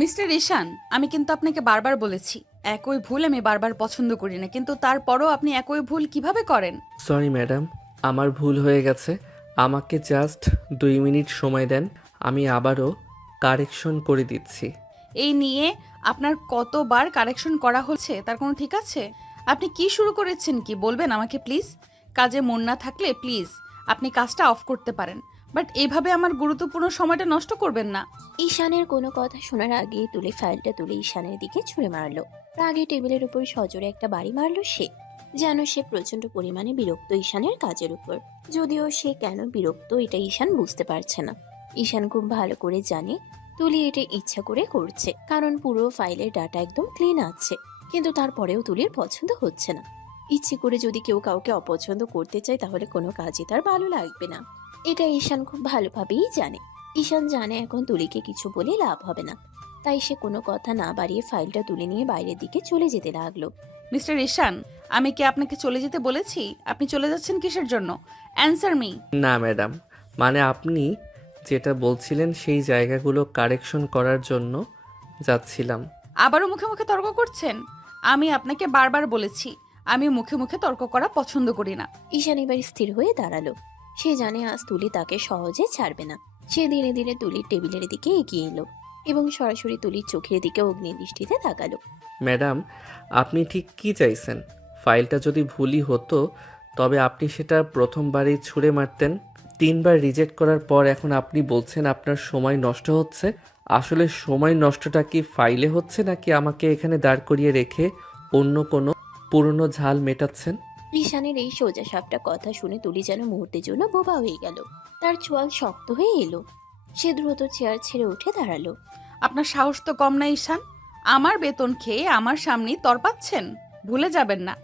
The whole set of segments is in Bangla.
মিস্টার ঈশান, আমি কিন্তু আপনাকে বারবার বলেছি একই ভুল আমি বারবার পছন্দ করি না, কিন্তু তারপরও আপনি একই ভুল কিভাবে করেন? সরি ম্যাডাম, আমার ভুল হয়ে গেছে। আমাকে জাস্ট 2 মিনিট সময় দেন, আমি আবারও কারেকশন করে দিচ্ছি। এই নিয়ে আপনার কতবার কারেকশন করা হচ্ছে তার কোনো ঠিক আছে? আপনি কি শুরু করেছেন কি বলবেন আমাকে প্লিজ? কাজে মন না থাকলে প্লিজ আপনি কাজটা অফ করতে পারেন, বাট এইভাবে আমার গুরুত্বপূর্ণ সময়টা নষ্ট করবেন না। ঈশানের কোনো কথা শোনার আগেই ফাইলটা তুলে ঈশানের দিকে ছুঁড়ে মারলো। রাগে টেবিলের উপর সজোরে একটা বাড়ি মারলো সে। যেন সে প্রচন্ড পরিমাণে বিরক্ত ঈশানের কাজের উপর। যদিও সে কেন বিরক্ত এটা ঈশান বুঝতে পারছে না। ঈশান খুব ভালো করে জানে তুলি এটা ইচ্ছা করে করছে, কারণ পুরো ফাইলের ডাটা একদম ক্লিন আছে। কিন্তু তারপরেও তুলির পছন্দ হচ্ছে না। ইচ্ছে করে যদি কেউ কাউকে অপছন্দ করতে চায় তাহলে কোনো কাজই তার ভালো লাগবে না। এটা ঈশান খুব ভালোভাবেই জানে। ঈশান জানে এখন তুলিকে কিছু বলে লাভ হবে না, তাই সে কোনো কথা না বাড়িয়ে ফাইলটা তুলে নিয়ে বাইরের দিকে চলে যেতে লাগলো। মিস্টার ঈশান, আমি কি আপনাকে চলে যেতে বলেছি? আপনি চলে যাচ্ছেন কিসের জন্য? Answer me. না ম্যাডাম, মানে আপনি যেটা বলছিলেন সেই জায়গাগুলো কারেকশন করার জন্য যাচ্ছিলাম। আবারও মুখে মুখে তর্ক করছেন? আমি আপনাকে বারবার বলেছি আমি মুখে মুখে তর্ক করা পছন্দ করি না। ঈশান এবার স্থির হয়ে দাঁড়ালো। সে জানে আজ তুলি তাকে সহজে ছাড়বে না। সে ধীরে ধীরে তুলির টেবিলের দিকে এগিয়ে এলো এবং সরাসরি তুলির চোখের দিকে অগ্নিদৃষ্টিতে তাকালো। ম্যাডাম, আপনি ঠিক কী চাইছেন? ফাইলটা যদি ভুলই হতো তবে আপনি সেটা প্রথমবারেই ছুঁড়ে মারতেন। 3বার রিজেক্ট করার পর এখন আপনি বলছেন আপনার সময় নষ্ট হচ্ছে। আসলে সময় নষ্টটা কি ফাইলে হচ্ছে নাকি আমাকে এখানে দাঁড় করিয়ে রেখে অন্য কোনো পুরনো ঝাল মেটাচ্ছেন? ঈশানের এই সোজা সাপটা কথা শুনে তুলি যেন মুহূর্তের জন্য বোবা হয়ে গেল। তার চোয়াল শক্ত হয়ে এলো। সে দ্রুত চেয়ার ছেড়ে উঠে দাঁড়ালো। আপনার সাহস তো কম না ঈশান? আমার বেতন খেয়ে আমার সামনেই তরপাচ্ছেন? ভুলে যাবেন না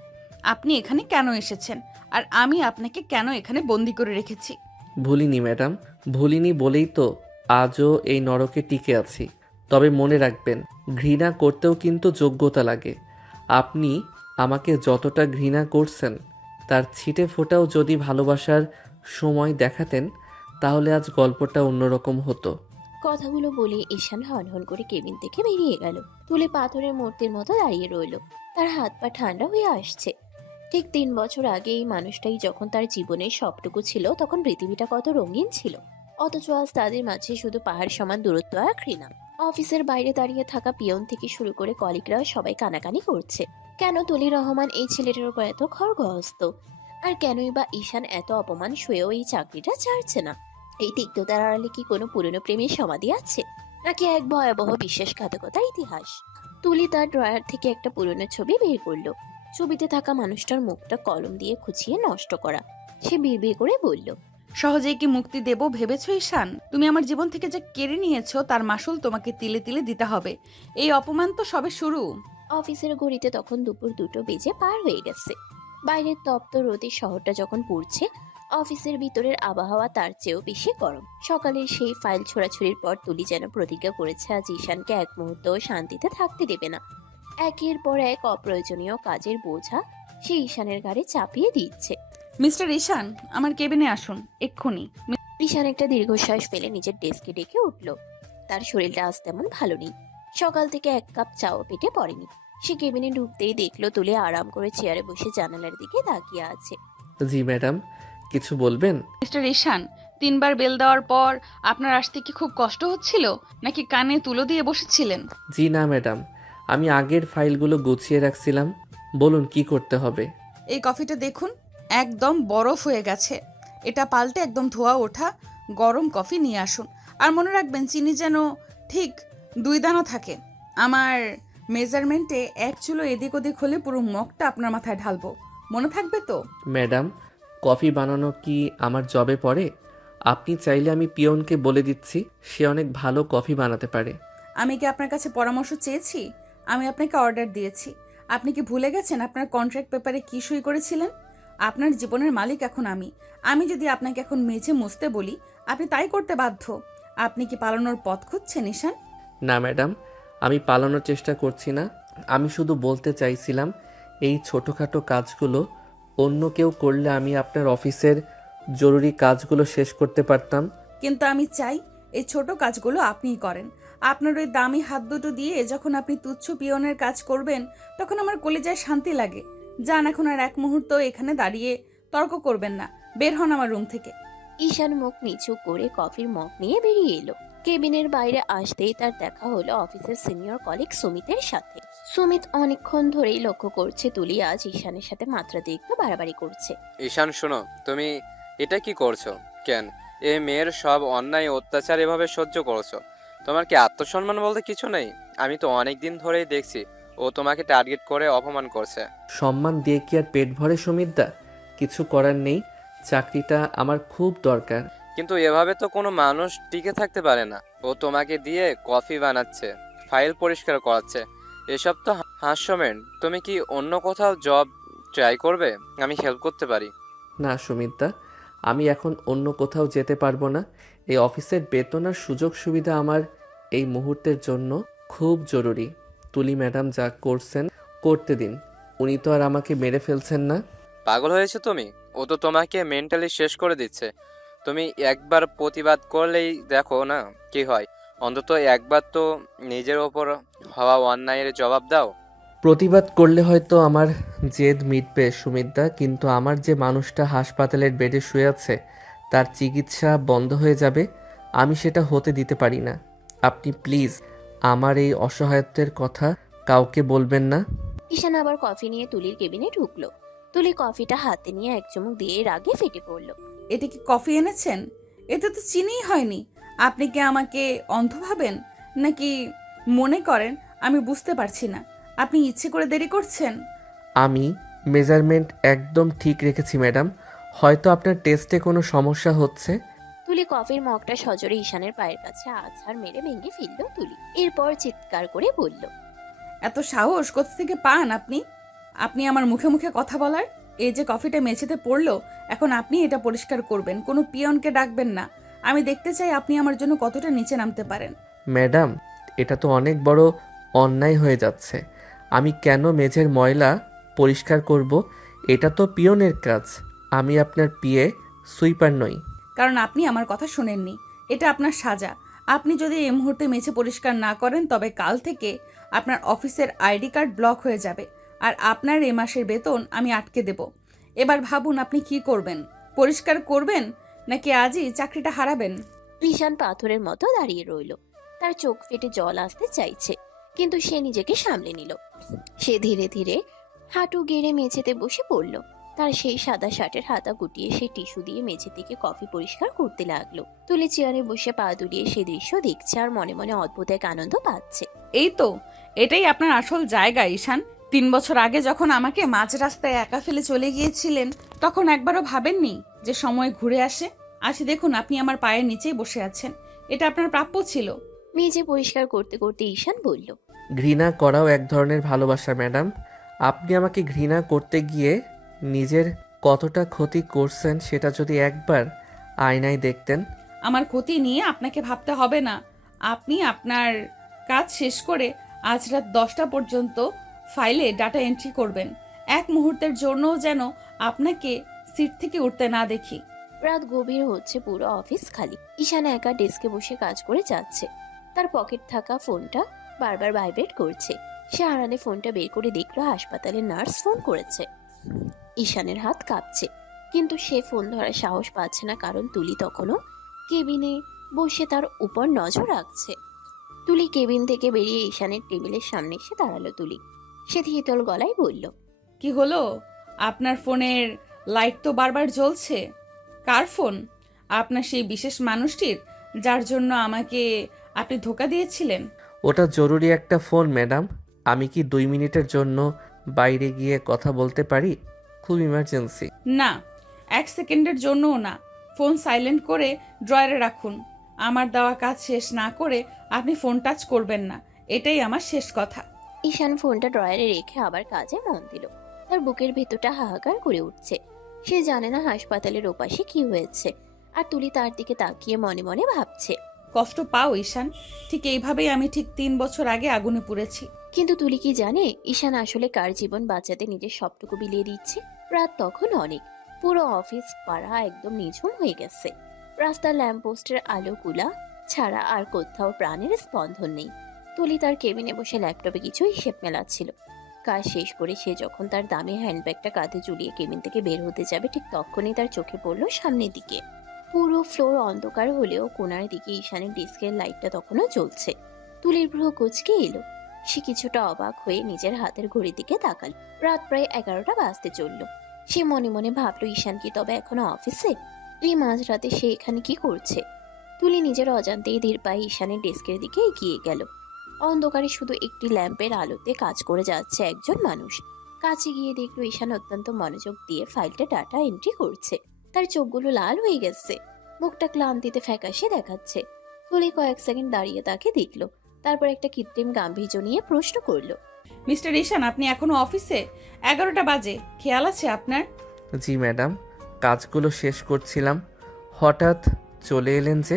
আপনি এখানে কেন এসেছেন, আর আমি আপনাকে কেন এখানে বন্দি করে রেখেছি। ভুলিনি ম্যাডাম, ভুলিনি বলেই তো আজও এই নরকে টিকে আছি। তবে মনে রাখবেন, ঘৃণা করতেও কিন্তু যোগ্যতা লাগে। আপনি আমাকে যতটা ঘৃণা করছেন তার ছিটে ফোঁটাও যদি ভালোবাসার সময় দেখাতেন তাহলে আজ গল্পটা অন্যরকম হতো। কথাগুলো বলে ঈশান হন হন করে কেবিন থেকে বেরিয়ে গেল। তুলে পাথরের মূর্তির মতো দাঁড়িয়ে রইল। তার হাত পা ঠান্ডা হয়ে আসছে। ঠিক 3 বছর আগে এই মানুষটাই যখন তার জীবনের সবটুকু ছিল, তখন পৃথিবীটা কত রঙিন ছিল। অথচ আজ তাদের মাঝে শুধু পাহাড় সমান দূরত্ব আর ঘৃণা। অফিসের বাইরে দাঁড়িয়ে থাকা পিয়ন থেকে শুরু করে কলিগরা সবাই কানাকানি করছে। কেন তুলি রহমান এই ছেলেটার উপর এত খড়গহস্ত? আর কেনই বা ঈশান এত অপমান সয়েও এই চাকরিটা ছাড়ছে না? এই তিক্ততার আড়ালে কি কোনো পুরনো প্রেমের সমাধি আছে, নাকি এক ভয়াবহ বিশ্বাসঘাতকতার ইতিহাস? তুলি তার ড্রয়ার থেকে একটা পুরনো ছবি বের করলো। ছবিতে থাকা মানুষটার মুখটা কলম দিয়ে খুঁচিয়ে নষ্ট করা। সে বিড়বিড় করে বলল, সহজেই কি মুক্তি দেব ভেবেছো ঈশান? তুমি আমার জীবন থেকে যা কেড়ে নিয়েছো তার মাসুল তোমাকে তিলে তিলে দিতে হবে। এই অপমান তো সবে শুরু। অফিসের ঘড়িতে তখন দুপুর 2টো বেজে পার হয়ে গেছে। বাইরের তপ্ত রোদে শহরটা যখন পুড়ছে, অফিসের ভিতরের আবহাওয়া তার চেয়েও বেশি গরম। সকালের সেই ফাইল ছোড়াছুড়ির পর তুলি যেন প্রতিজ্ঞা করেছে আজ ঈশানকে এক মুহূর্তও শান্তিতে থাকতে দেবে না। একের পর এক অপ্রয়োজনীয় কাজের বোঝা সে ঈশানের ঘাড়ে চাপিয়ে দিচ্ছে। মিস্টার ঈশান, আমার কেবিনে আসুন এক্ষুনি। ঈশান একটা দীর্ঘশ্বাস ফেলে নিজের ডেস্কে ডেকে উঠল। তার শরীরটা আজ তেমন ভালো নেই। সকাল থেকে এক কাপ চাও পেটে পড়েনি। সে কেবিনে ঢুকতেই দেখলো তুলে আরাম করে চেয়ারে বসে জানালার দিকে তাকিয়ে আছে। জি ম্যাডাম, কিছু বলবেন? মিস্টার ঈশান, 3বার বেল দেওয়ার পর আপনার আসতে কি খুব কষ্ট হচ্ছিল, নাকি কানে তুলো দিয়ে বসেছিলেন? জি না ম্যাডাম, আমি আগের ফাইলগুলো গুছিয়ে রাখছিলাম। বলুন কি করতে হবে? এই কফিটা দেখুন, একদম বরফ হয়ে গেছে। এটা পাল্টে একদম ধোয়া ওঠা গরম কফি নিয়ে আসুন। আর মনে রাখবেন চিনি যেন ঠিক 2 দানা থাকে। আমার মেজারমেন্টে 1 চুলো এদিক ওদিক হলে পুরো মগটা আপনার মাথায় ঢালবো। মনে থাকবে তো? ম্যাডাম, কফি বানানো কি আমার জবে পড়ে? আপনি চাইলে আমি পিয়নকে বলে দিচ্ছি, সে অনেক ভালো কফি বানাতে পারে। আমি কি আপনার কাছে পরামর্শ চেয়েছি? আমি আপনাকে অর্ডার দিয়েছি। আপনি কি ভুলে গেছেন আপনার কন্ট্রাক্ট পেপারে কি সই করেছিলেন? আপনার জীবনের মালিক এখন আমি। আমি যদি আপনাকে এখন মেঝে মুছতে বলি, আপনি তাই করতে বাধ্য। আপনি কি পালানোর পথ খুঁজছেন ঈশান? না ম্যাডাম, আমি পালানোর চেষ্টা করছি না। আমি শুধু বলতে চাইছিলাম এই ছোটোখাটো কাজগুলো অন্য কেউ করলে আমি আপনার অফিসের জরুরি কাজগুলো শেষ করতে পারতাম। কিন্তু আমি চাই এই ছোট কাজগুলো আপনিই করেন। আপনার ওই দামি হাত দুটো দিয়ে যখন আপনি তুচ্ছ পিয়নের কাজ করবেন, তখন আমার কলিজায় শান্তি লাগে। যান, এখন আর এক মুহূর্ত এখানে দাঁড়িয়ে তর্ক করবেন না। বের হন আমার রুম থেকে। ঈশান মুখ নিচু করে কফির মগ নিয়ে বেরিয়ে এলো। কেবিনের বাইরে আসতেই তার দেখা হলো অফিসের সিনিয়র কলিগ সুমিতের সাথে। সুমিত অনেকক্ষণ ধরেই লক্ষ্য করছে তুলি আজ ঈশানের সাথে মাত্রাতিরিক্ত বাড়াবাড়ি করছে। ঈশান শোনো, তুমি এটা কি করছো? কেন এ মেয়ের সব অন্যায় অত্যাচার এভাবে সহ্য করছো? তোমার কি আত্মসম্মান বলতে কিছু নেই? আমি তো অনেক দিন ধরেই দেখছি ও তোমাকে টার্গেট করে অপমান করছে। সম্মান দিয়ে কি আর পেট ভরে সুমিতদা? কিছু করার নেই, চাকরিটা আমার খুব দরকার। কিন্তু এভাবে তো কোনো মানুষ টিকে থাকতে পারে না। ও তোমাকে দিয়ে কফি বানাচ্ছে, ফাইল পরিষ্কার করাচ্ছে, এসব তো হাস্যমেন্ট। তুমি কি অন্য কোথাও জব ট্রাই করবে? আমি হেল্প করতে পারি। না সুমিতদা, আমি এখন অন্য কোথাও যেতে পারবো না। এই অফিসের বেতন আর সুযোগ সুবিধা আমার এই মুহূর্তের জন্য খুব জরুরি। তুলি ম্যাডাম যা করছেন করতে দিন, উনি তো আর আমাকে মেরে ফেলছেন না। পাগল হয়েছে তুমি? ও তো তোমাকে মেন্টালি শেষ করে দিচ্ছে। তুমি একবার প্রতিবাদ করলেই দেখো না কি হয়। অন্তত একবার তো নিজের ওপর হওয়া অন্যায়ের জবাব দাও। প্রতিবাদ করলে হয়তো আমার জেদ মিটবে সুমিতদা, কিন্তু আমার যে মানুষটা হাসপাতালের বেডে শুয়ে আছে তার চিকিৎসা বন্ধ হয়ে যাবে, আমি সেটা হতে দিতে পারি না। আপনি প্লিজ আমার এই অসহায়ত্বের কথা কাউকে বলবেন না। ঈশান আবার কফি নিয়ে তুলির কেবিনে ঢুকলো। তুলি কফিটা হাতে নিয়ে এক চুমুক দিয়ে রাগে ফেটে পড়ল। এটা কি কফি এনেছেন? এতে তো চিনিই হয়নি। আপনি কি আমাকে অন্ধ ভাবেন, নাকি মনে করেন আমি বুঝতে পারছি না? আপনি ইচ্ছে করে দেরি করছেন। আমি মেজারমেন্ট একদম ঠিক রেখেছি ম্যাডাম, হয়তো আপনার টেস্টে কোনো সমস্যা হচ্ছে। তুলি কফির মগটা সজোরে ঈশানের পায়ের কাছে আছাড় মেরে ভেঙে ফেলল তুলি। এরপর চিৎকার করে বলল, এত সাহস কোথা থেকে পান আপনি? আপনি আমার মুখে মুখে কথা বলার? এই যে কফিটা মেঝেতে পড়লো, এখন আপনি এটা পরিষ্কার করবেন, কোনো পিয়নকে ডাকবেন না। আমি দেখতে চাই আপনি আমার জন্য কতটা নিচে নামতে পারেন। ম্যাডাম, এটা তো অনেক বড় অন্যায় হয়ে যাচ্ছে। আমি কেন মেঝের ময়লা পরিষ্কার করব? এটা তো পিয়নের কাজ। আমি আপনার পিএ, সুইপার নই। কারণ আপনি আমার কথা শোনেননি। এটা আপনার সাজা। আপনি যদি এই মুহূর্তে মেঝে পরিষ্কার না করেন, তবে কাল থেকে আপনার অফিসের আইডি কার্ড ব্লক হয়ে যাবে, আর আপনার এ মাসের বেতন আমি আটকে দেব। এবার ভাবুন আপনি কি করবেন? পরিষ্কার করবেন নাকি আজই চাকরিটা হারাবেন? ঈশান পাথরের মতো দাঁড়িয়ে রইল। তার চোখ ফেটে জল আসতে চাইছে, কিন্তু সে নিজেকে সামলে নিল। সে ধীরে ধীরে হাঁটু গেড়ে মেঝেতে বসে পড়ল। তার সেই সাদা শার্টের হাতা গুটিয়ে সে টিস্যু দিয়ে মেঝে থেকে কফি পরিষ্কার করতে লাগলো। তুলি চেয়ারে বসে পা দুলিয়ে সে দৃশ্য দেখছে আর মনে মনে অদ্ভুত এক আনন্দ পাচ্ছে। এই তো, এটাই আপনার আসল জায়গা ঈশান। 3 বছর আগে যখন আমাকে মাঝ রাস্তায় একা ফেলে চলে গিয়েছিলেন, তখন একবারও ভাবেননি যে সময় ঘুরে আসে? আজ দেখুন আপনি আমার পায়ের নিচেই বসে আছেন। এটা আপনার প্রাপ্য ছিল। মেঝে পরিষ্কার করতে করতে ঈশান বলল, ঘৃণা করাও এক ধরনের ভালোবাসা ম্যাডাম। আপনি আমাকে ঘৃণা করতে গিয়ে নিজের কতটা ক্ষতি করছেন সেটা যদি একবার আয়নায় দেখতেন। আমার ক্ষতি নিয়ে আপনাকে ভাবতে হবে না। আপনি আপনার কাজ শেষ করে আজ রাত 10টা পর্যন্ত ফাইলে ডাটা এন্ট্রি করবেন। এক মুহূর্তের জন্যও যেন আপনাকে সিট থেকে উঠতে না দেখি। রাত গভীর হচ্ছে, পুরো অফিস খালি। ঈশান একা ডেস্কে বসে কাজ করে যাচ্ছে। তার পকেট থাকা ফোনটা বারবার ভাইব্রেট করছে। সে আড়ালে ফোনটা বের করে দেখলো হাসপাতালের নার্স ফোন করেছে। ঈশানের হাত কাঁপছে, কিন্তু সে ফোন ধরার সাহস পাচ্ছে না, কারণ তুলি তখনও কেবিনে বসে তার উপর নজর রাখছে। তুলি কেবিন থেকে বেরিয়ে ঈশানের টেবিলের সামনে এসে দাঁড়ালো তুলি। সে ধীতল গলায় বলল, কি হলো? আপনার ফোনের লাইট তো বারবার জ্বলছে। কার ফোন? আপনার সেই বিশেষ মানুষটির, যার জন্য আমাকে আপনি ধোঁকা দিয়েছিলেন? ওটা জরুরি একটা ফোন ম্যাডাম। আমি কি 2 মিনিটের জন্য বাইরে গিয়ে কথা বলতে পারি? খুব ইমার্জেন্সি। না, 1 সেকেন্ডের জন্যও না। ফোন সাইলেন্ট করে ড্রয়ারে রাখুন। আমার দেওয়া কাজ শেষ না করে আপনি ফোন টাচ করবেন না, এটাই আমার শেষ কথা। ঈশান ফোনটা ড্রয়ারে রেখে আবার কাজে মন দিল। তার বুকের ভেতরটা হাহাকার করে উঠছে। সে জানে না হাসপাতালের ওপাশে কি হয়েছে, আর তুলি তার দিকে তাকিয়ে মনে মনে ভাবছে। কষ্ট পাও ঈশান, ঠিক এইভাবেই আমি ঠিক 3 বছর আগে আগুনে পুড়েছি। কিন্তু তুলি কি জানে ঈশান আসলে কার জীবন বাঁচাতে নিজের সবটুকু বিলিয়ে দিচ্ছে? রাত তখন অনেক। পুরো অফিস পাড়া একদম নিঝুম হয়ে গেছে। রাস্তার ল্যাম্পপোস্টের আলো কুলা ছাড়া আর কোথাও প্রাণের স্পন্দন নেই। তুলি তার কেবিনে বসে ল্যাপটপে কিছু হিসেব মেলাচ্ছিল। কাজ শেষ করে সে যখন তার দামি হ্যান্ডব্যাগটা কাঁধে ঝুলিয়ে কেবিন থেকে বের হতে যাবে, ঠিক তখনই তার চোখে পড়লো সামনের দিকে। পুরো ফ্লোর অন্ধকার হলেও কোণার দিকে ঈশানের ডিস্কের লাইটটা তখনও জ্বলছে। তুলির ভ্রু কুঁচকে এলো। সে কিছুটা অবাক হয়ে নিজের হাতের ঘড়ির দিকে তাকালো। রাত প্রায় 11টা বাজতে চলল। সে মনে মনে ভাবলো, ঈশান কি তবে এখনো অফিসে? এই মাঝরাতে সে এখানে কি করছে? তুলি নিজের অজান্তেই ধীর পায়ে ঈশানের ডেস্কের দিকে এগিয়ে গেল। অন্ধকারে শুধু একটি ল্যাম্পের আলোতে কাজ করে যাচ্ছে একজন মানুষ। কাছে গিয়ে দেখলো ঈশান অত্যন্ত মনোযোগ দিয়ে ফাইলটা ডাটা এন্ট্রি করছে। তার চোখগুলো লাল হয়ে গেছে, মুখটা ক্লান্তিতে ফ্যাকাশে দেখাচ্ছে। তুলি কয়েক সেকেন্ড দাঁড়িয়ে তাকে দেখলো, তারপর একটা কৃত্রিম গাম্ভীর্য নিয়ে প্রশ্ন করলো, মিস্টার ঈশান, আপনি এখনো অফিসে? 11টা বাজে, খেয়াল আছে আপনার? জি ম্যাডাম, কাজগুলো শেষ করছিলাম। হঠাৎ চলে এলেন যে?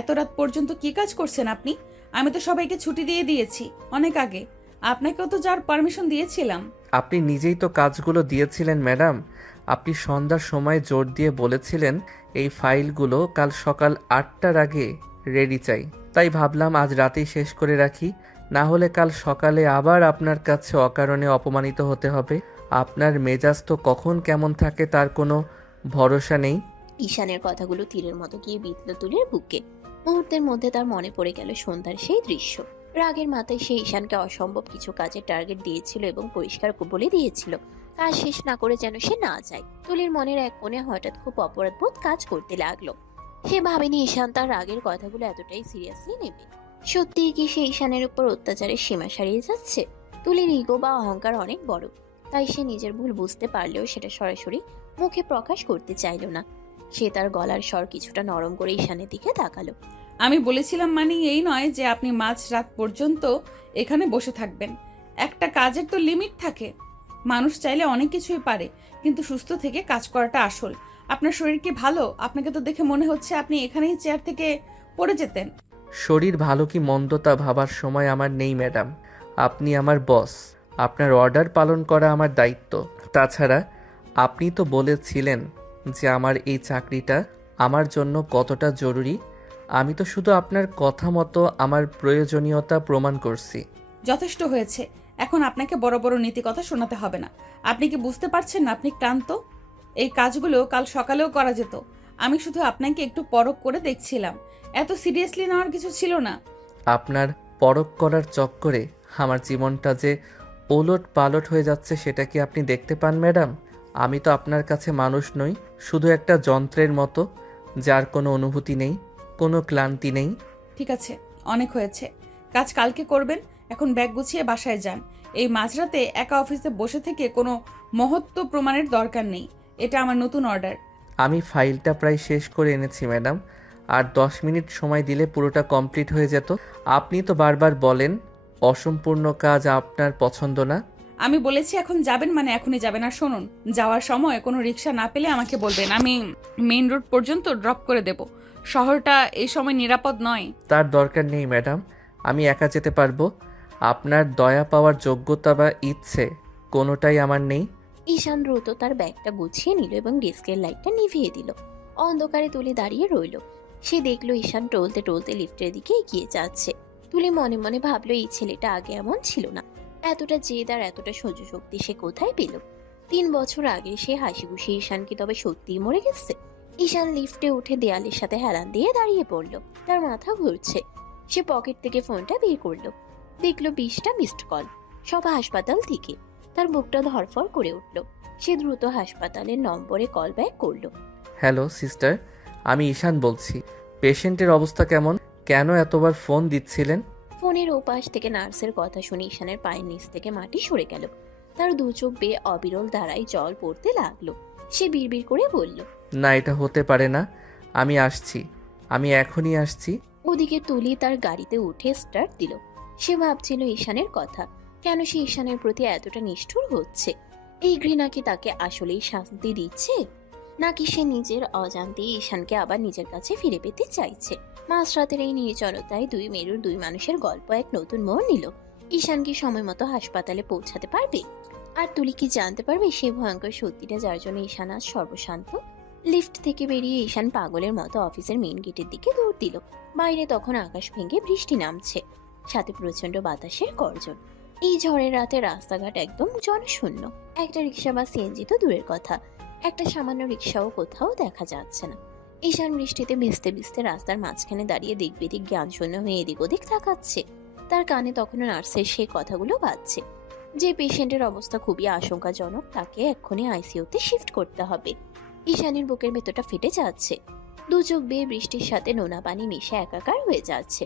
এত রাত পর্যন্ত কি কাজ করছেন আপনি? আমি তো সবাইকে ছুটি দিয়ে দিয়েছি অনেক আগে। আপনাকেও তো যাওয়ার পারমিশন দিয়েছিলাম। আপনি নিজেই তো কাজগুলো দিয়েছিলেন ম্যাডাম। আপনি সন্ধ্যার সময় জোর দিয়ে বলেছিলেন এই ফাইলগুলো কাল সকাল 8টার আগে রেডি চাই। তাই ভাবলাম আজ রাতেই শেষ করে রাখি, না হলে কাল সকালে আবার আপনার কাছে অকারণে অপমানিত হতে হবে। আপনার মেজাজ তো কখন কেমন থাকে তার কোনো ভরসা নেই। ঈশানের কথাগুলো তীরের মতো গিয়ে বিঁধল তুলির বুকে। মুহূর্তের মধ্যে তার মনে পড়ে গেল সন্ধ্যার সেই দৃশ্য। রাগের মাথায় সে ঈশানকে অসম্ভব কিছু কাজের টার্গেট দিয়েছিল এবং পরিষ্কার বলে দিয়েছিল কাজ শেষ না করে যেন সে না যায়। তুলির মনের এক কোণে হঠাৎ খুব অপরাধবোধ কাজ করতে লাগলো। সে ভাবেনি ঈশান তার রাগের কথাগুলো এতটাই সিরিয়াসলি নেবে। সত্যিই কি সে ঈশানের উপর অত্যাচারের সীমা ছাড়িয়ে যাচ্ছে? তুলির ইগো বা অহংকার অনেক বড়, তাই সে নিজের ভুল বুঝতে পারলেও সেটা সরাসরি মুখে প্রকাশ করতে চাইল না। সে তার গলার স্বর কিছুটা নরম করে ঈশানের দিকে তাকালো। আমি বলেছিলাম মানে এই নয় যে আপনি মাঝ রাত পর্যন্ত এখানে বসে থাকবেন। একটা কাজের তো লিমিট থাকে। মানুষ চাইলে অনেক কিছুই পারে, কিন্তু সুস্থ থেকে কাজ করাটা আসল। আপনার শরীর কি ভালো? আপনাকে তো দেখে মনে হচ্ছে আপনি এখানেই চেয়ার থেকে পড়ে যেতেন। শরীর ভালো কি মন্দ তা ভাবার সময় আমার নেই ম্যাডাম। আপনি আমার বস, আপনার অর্ডার পালন করা আমার দায়িত্ব। তাছাড়া আপনি তো বলেছিলেন যে আমার এই চাকরিটা আমার জন্য কতটা জরুরি। আমি তো শুধু আপনার কথা মতো আমার প্রয়োজনীয়তা প্রমাণ করছি। যথেষ্ট হয়েছে, এখন আপনাকে বড় বড় নীতি কথা শোনাতে হবে না। আপনি কি বুঝতে পারছেন না আপনি ক্লান্ত? এই কাজগুলো কাল সকালেও করা যেত। আমি শুধু আপনাকে একটু পরখ করে দেখছিলাম। এত সিরিয়াসলি নেওয়ার কিছু ছিল না। আপনার পরখ করার চক্করে আমার জীবনটা যে ওলট পালট হয়ে যাচ্ছে সেটা কি আপনি দেখতে পান ম্যাডাম? আমি তো আপনার কাছে মানুষ নই, শুধু একটা যন্ত্রের মতো, যার কোনো অনুভূতি নেই, কোনো ক্লান্তি নেই। ঠিক আছে, অনেক হয়েছে। কাজ কালকে করবেন। এখন ব্যাগ গুছিয়ে বাসায় যান। এই মাঝরাতে একা অফিসে বসে থেকে কোনো মহত্ব প্রমাণের দরকার নেই। এটা আমার নতুন অর্ডার। আমি ফাইলটা প্রায় শেষ করে এনেছি ম্যাডাম, আর 10 মিনিট সময় দিলে পুরোটা কমপ্লিট হয়ে যেত। আপনি তো বারবার বলেন অসম্পূর্ণ কাজ আপনার পছন্দ না। আমি বলেছি এখন যাবেন মানে এখনই যাবেন। আর শুনুন, যাওয়ার সময় কোনো রিক্সা না পেলে আমাকে বলবেন, আমি মেইন রোড পর্যন্ত ড্রপ করে দেব। শহরটা এই সময় নিরাপদ নয়। তার দরকার নেই ম্যাডাম, আমি একা যেতে পারবো। আপনার দয়া পাওয়ার যোগ্যতা বা ইচ্ছে কোনোটাই আমার নেই। ঈশান দ্রুত তার ব্যাগটা গুছিয়ে নিল এবং ডেস্কের লাইটটা নিভিয়ে দিল। অন্ধকারে তুলি দাঁড়িয়ে রইল। সে দেখলো ঈশান টলতে টলতে লিফটের দিকে এগিয়ে যাচ্ছে। তুলি মনে মনে ভাবলো এই ছেলেটা আগে এমন ছিল না। এতটা জেদ আর এতটা সহ্য শক্তি সে কোথায় পেল? 3 বছর আগে সে হাসি খুশি ঈশান কি তবে সত্যিই মরে গেছে? ঈশান লিফটে উঠে দেয়ালের সাথে হেলান দিয়ে দাঁড়িয়ে পড়ল। তার মাথা ঘুরছে। সে পকেট থেকে ফোনটা বের করলো। দেখলো 20টা মিসড কল, সব হাসপাতাল থেকে। তার বুকটা ধরফর করে উঠল। সে দ্রুত হাসপাতালের নম্বরে কল ব্যাক করলো। হ্যালো সিস্টার, আমি ঈশান বলছি। পেশেন্টের অবস্থা কেমন? কেন এতবার ফোন দিচ্ছিলেন? ফোনের ওপাশ থেকে নার্সের কথা শুনে ঈশানের পায়ের নিচ থেকে মাটি সরে গেল। তার দু চোখ বেয়ে অবিরল ধারায় জল পড়তে লাগলো। সে বিড়বিড় করে বলল, না, এটা হতে পারে না। আমি আসছি, আমি এখনই আসছি। ওদিকে তুলি তার গাড়িতে উঠে স্টার্ট দিল। সে ভাবছিল ঈশানের কথা। কেন সে ঈশানের প্রতি এতটা নিষ্ঠুর হচ্ছে? এই ঘৃণা কি তাকে আসলেই শান্তি দিচ্ছে, নাকি সে নিজের অজান্তেই ঈশানকে আবার নিজের কাছে ফিরে পেতে চাইছে? মাঝরাতের এই নির্জনতায় দুই মেরুর দুই মানুষের গল্প এক নতুন মোড় নিল। ঈশান কি সময় মতো হাসপাতালে পৌঁছাতে পারবে? আর তুলি কি জানতে পারবে সেই ভয়ঙ্কর সত্যিটা যার জন্য ঈশান আজ সর্বশান্ত? লিফট থেকে বেরিয়ে ঈশান পাগলের মতো অফিসের মেইন গেটের দিকে দৌড় দিল। বাইরে তখন আকাশ ভেঙে বৃষ্টি নামছে, সাথে প্রচন্ড বাতাসের গর্জন। এই ঝড়ের রাতে রাস্তাঘাট একদম জনশূন্য। একটা রিক্সা বা সিএনজি তো দূরের কথা, একটা সামান্য রিক্সাও কোথাও দেখা যাচ্ছে না। ঈশান বৃষ্টিতে ভিজতে ভিজতে রাস্তার মাঝখানে দাঁড়িয়ে দিক বিদিক জ্ঞান শূন্য হয়ে এদিক ওদিক তাকাচ্ছে। তার কানে তখনও নার্সের সেই কথাগুলো বাজছে যে পেশেন্টের অবস্থা খুবই আশঙ্কাজনক, তাকে এক্ষুনি আইসিইউতে শিফট করতে হবে। ঈশানের বুকের ভেতরটা ফেটে যাচ্ছে, দু চোখ বেয়ে বৃষ্টির সাথে নোনা পানি মিশে একাকার হয়ে যাচ্ছে।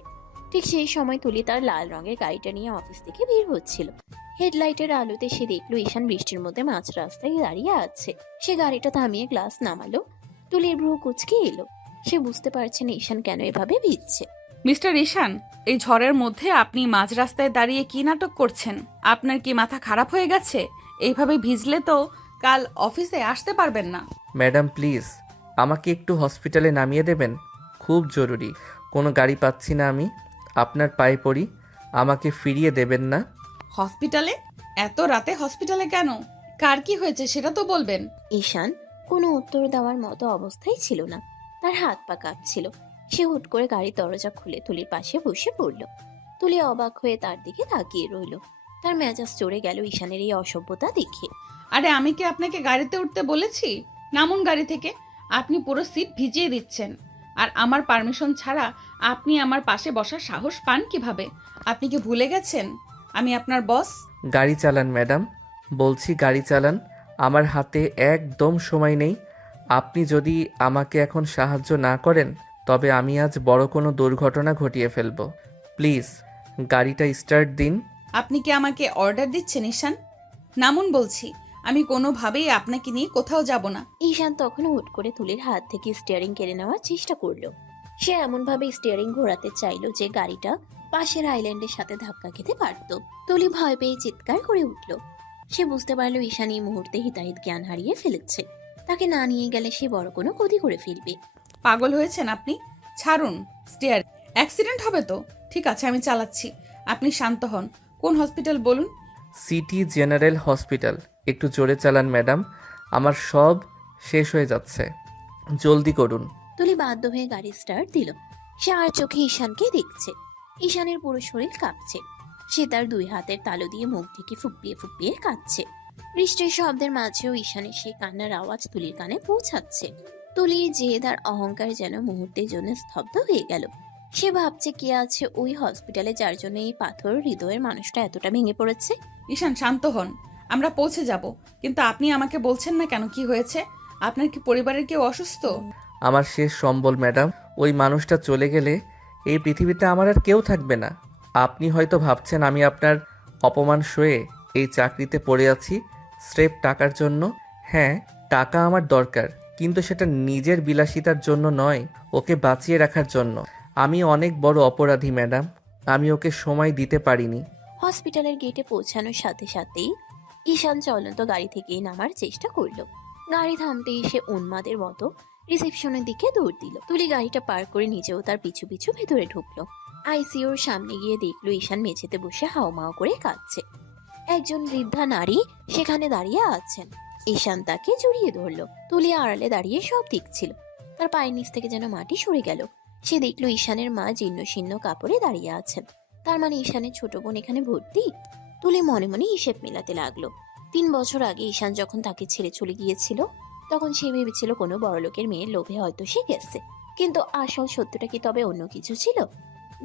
ঠিক সেই সময় তুলি তার লাল রঙের গাড়িটা নিয়ে অফিস থেকে বের হচ্ছিল। হেডলাইটের আলোতে সে দেখলো ঈশান বৃষ্টির মধ্যে মাঝ রাস্তায় দাঁড়িয়ে আছে। সে গাড়িটা থামিয়ে গ্লাস নামালো। তুলির ভ্রু কুঁচকে এলো। সে বুঝতে পারছে না ঈশান কেন এভাবে ভিজছে। মিস্টার ঈশান, এই ঝড়ের মধ্যে আপনি মাঝ রাস্তায় দাঁড়িয়ে কি নাটক করছেন? আপনার কি মাথা খারাপ হয়ে গেছে? এইভাবে ভিজলে তো কাল অফিসে আসতে পারবেন না। ম্যাডাম প্লিজ আমাকে একটু হসপিটালে নামিয়ে দেবেন, খুব জরুরি। কোনো গাড়ি পাচ্ছি না আমি, আপনার পায়ে পড়ি, আমাকে ফিরিয়ে দেবেন না? হসপিটালে? এত রাতে হসপিটালে কেন? কার কি হয়েছে সেটা তো বলবেন। ঈশান কোনো উত্তর দেওয়ার মতো অবস্থায় ছিল না, তার হাত পা কাঁপছিল। সে হুট করে গাড়ির দরজা খুলে তুলির পাশে বসে পড়ল। তুলি অবাক হয়ে তার দিকে তাকিয়ে রইল। তার মেজাজ চড়ে গেল ঈশানের এই অসভ্যতা দেখে। আরে আমি কি আপনাকে গাড়িতে উঠতে বলেছি? নামুন গাড়ি থেকে। আপনি পুরো সিট ভিজিয়ে দিচ্ছেন, আর আমার পারমিশন ছাড়া আপনি আমার পাশে বসার সাহস পান কিভাবে? আপনি কি ভুলে গেছেন আমি আপনার বস? গাড়ি চালান ম্যাডাম, বলছি গাড়ি চালান। আমার হাতে একদম সময় নেই। আপনি যদি আমাকে এখন সাহায্য না করেন তবে আমি আজ বড় কোনো দুর্ঘটনা ঘটিয়ে ফেলব। প্লিজ গাড়িটা স্টার্ট দিন। আপনি কি আমাকে অর্ডার দিচ্ছেন ঈশান? নামুন বলছি। আমি কোনোভাবেই আপনাকে নিয়ে কোথাও যাব না। ঈশান তখন হুট করে তুলির হাত থেকে স্টিয়ারিং কেড়ে নেওয়ার চেষ্টা করলো। সে এমনভাবে স্টিয়ারিং ঘোরাতে চাইলো যে গাড়িটা পাশের আইল্যান্ডের সাথে ধাক্কা খেতে পারত। তুলি ভয় পেয়ে চিৎকার করে উঠল। সে বুঝতে পারলো ঈশান এই মুহূর্তে হিতাহিত জ্ঞান হারিয়ে ফেলেছে। তাকে না নিয়ে গেলে সে বড় কোনো ক্ষতি করে ফেলবে। পাগল হয়েছেন আপনি? ছাড়ুন স্টিয়ার। অ্যাক্সিডেন্ট হবে তো। ঠিক আছে, আমি চালাচ্ছি, আপনি শান্ত হন। কোন হসপিটাল বলুন? City general hospital. একটু জোরে চালান ম্যাডাম, আমার সব শেষ হয়ে যাচ্ছে, জলদি করুন। তুলি বাধ্য হয়ে গাড়ি স্টার্ট দিল। সে আর চোখে ঈশানকে দেখছে। ঈশানের পুরো শরীর কাঁপছে। সে তার দুই হাতের তালু দিয়ে মুখ থেকে ফুপিয়ে ফুপিয়ে কাঁদছে। বৃষ্টির শব্দের মাঝেও ঈশানের সেই কান্নার আওয়াজ তুলির কানে পৌঁছাচ্ছে। তুলির জেদ আর অহংকার যেন মুহূর্তের জন্য স্তব্ধ হয়ে গেল। সে ভাবছে কে আছে ওই হসপিটালে যার জন্য এই পাথর হৃদয়ের মানুষটা এতটা ভেঙে পড়েছে। ঈশান শান্ত হন, আমরা পৌঁছে যাব। কিন্তু আপনি আমাকে বলছেন না কেন, কি হয়েছে? আপনার কি পরিবারের কেউ অসুস্থ? আমার শেষ সম্বল ম্যাডাম, ওই মানুষটা চলে গেলে এই পৃথিবীতে আমার আর কেউ থাকবে না। আপনি হয়তো ভাবছেন আমি আপনার অপমান সয়ে এই চাকরিতে পড়ে আছি স্রেফ টাকার জন্য। হ্যাঁ, টাকা আমার দরকার, কিন্তু সেটা নিজের বিলাসিতার জন্য নয়, ওকে বাঁচিয়ে রাখার জন্য। আমি অনেক বড় অপরাধী ম্যাডাম, আমি ওকে সময় দিতে পারিনি। হসপিটালের গেটে পৌঁছানোর সাথে সাথেই ঈশান চলন্ত গাড়ি থেকেই নামার চেষ্টা করলো। গাড়ি থামতেই সে উন্মাদের মতো রিসেপশনের দিকে দৌড় দিল। তুলি গাড়িটা পার করে নিজেও তার পিছু পিছু ভেতরে ঢুকলো। আইসিইউর সামনে গিয়ে দেখলো ঈশান মেঝেতে বসে হাওমাও করে কাঁদছে। একজন বৃদ্ধা নারী সেখানে দাঁড়িয়ে আছেন। ঈশান তাকে জড়িয়ে ধরলো। তুলি আড়ালে দাঁড়িয়ে সব দেখছিল। তার পায়ের নিচ থেকে যেন মাটি সরে গেল। সে দেখলো ঈশানের মা জীর্ণ শীর্ণ কাপড়ে দাঁড়িয়ে আছেন। তার মানে ঈশানের ছোট বোন এখানে ভর্তি। তুলি মনে মনে হিসেব মেলাতে লাগলো। 3 বছর আগে ঈশান যখন তাকে ছেড়ে চলে গিয়েছিল তখন সে ভেবেছিল কোনো বড়লোকের মেয়ের লোভে হয়তো সে গেছে, কিন্তু আসল সত্যটা কি তবে অন্য কিছু ছিল?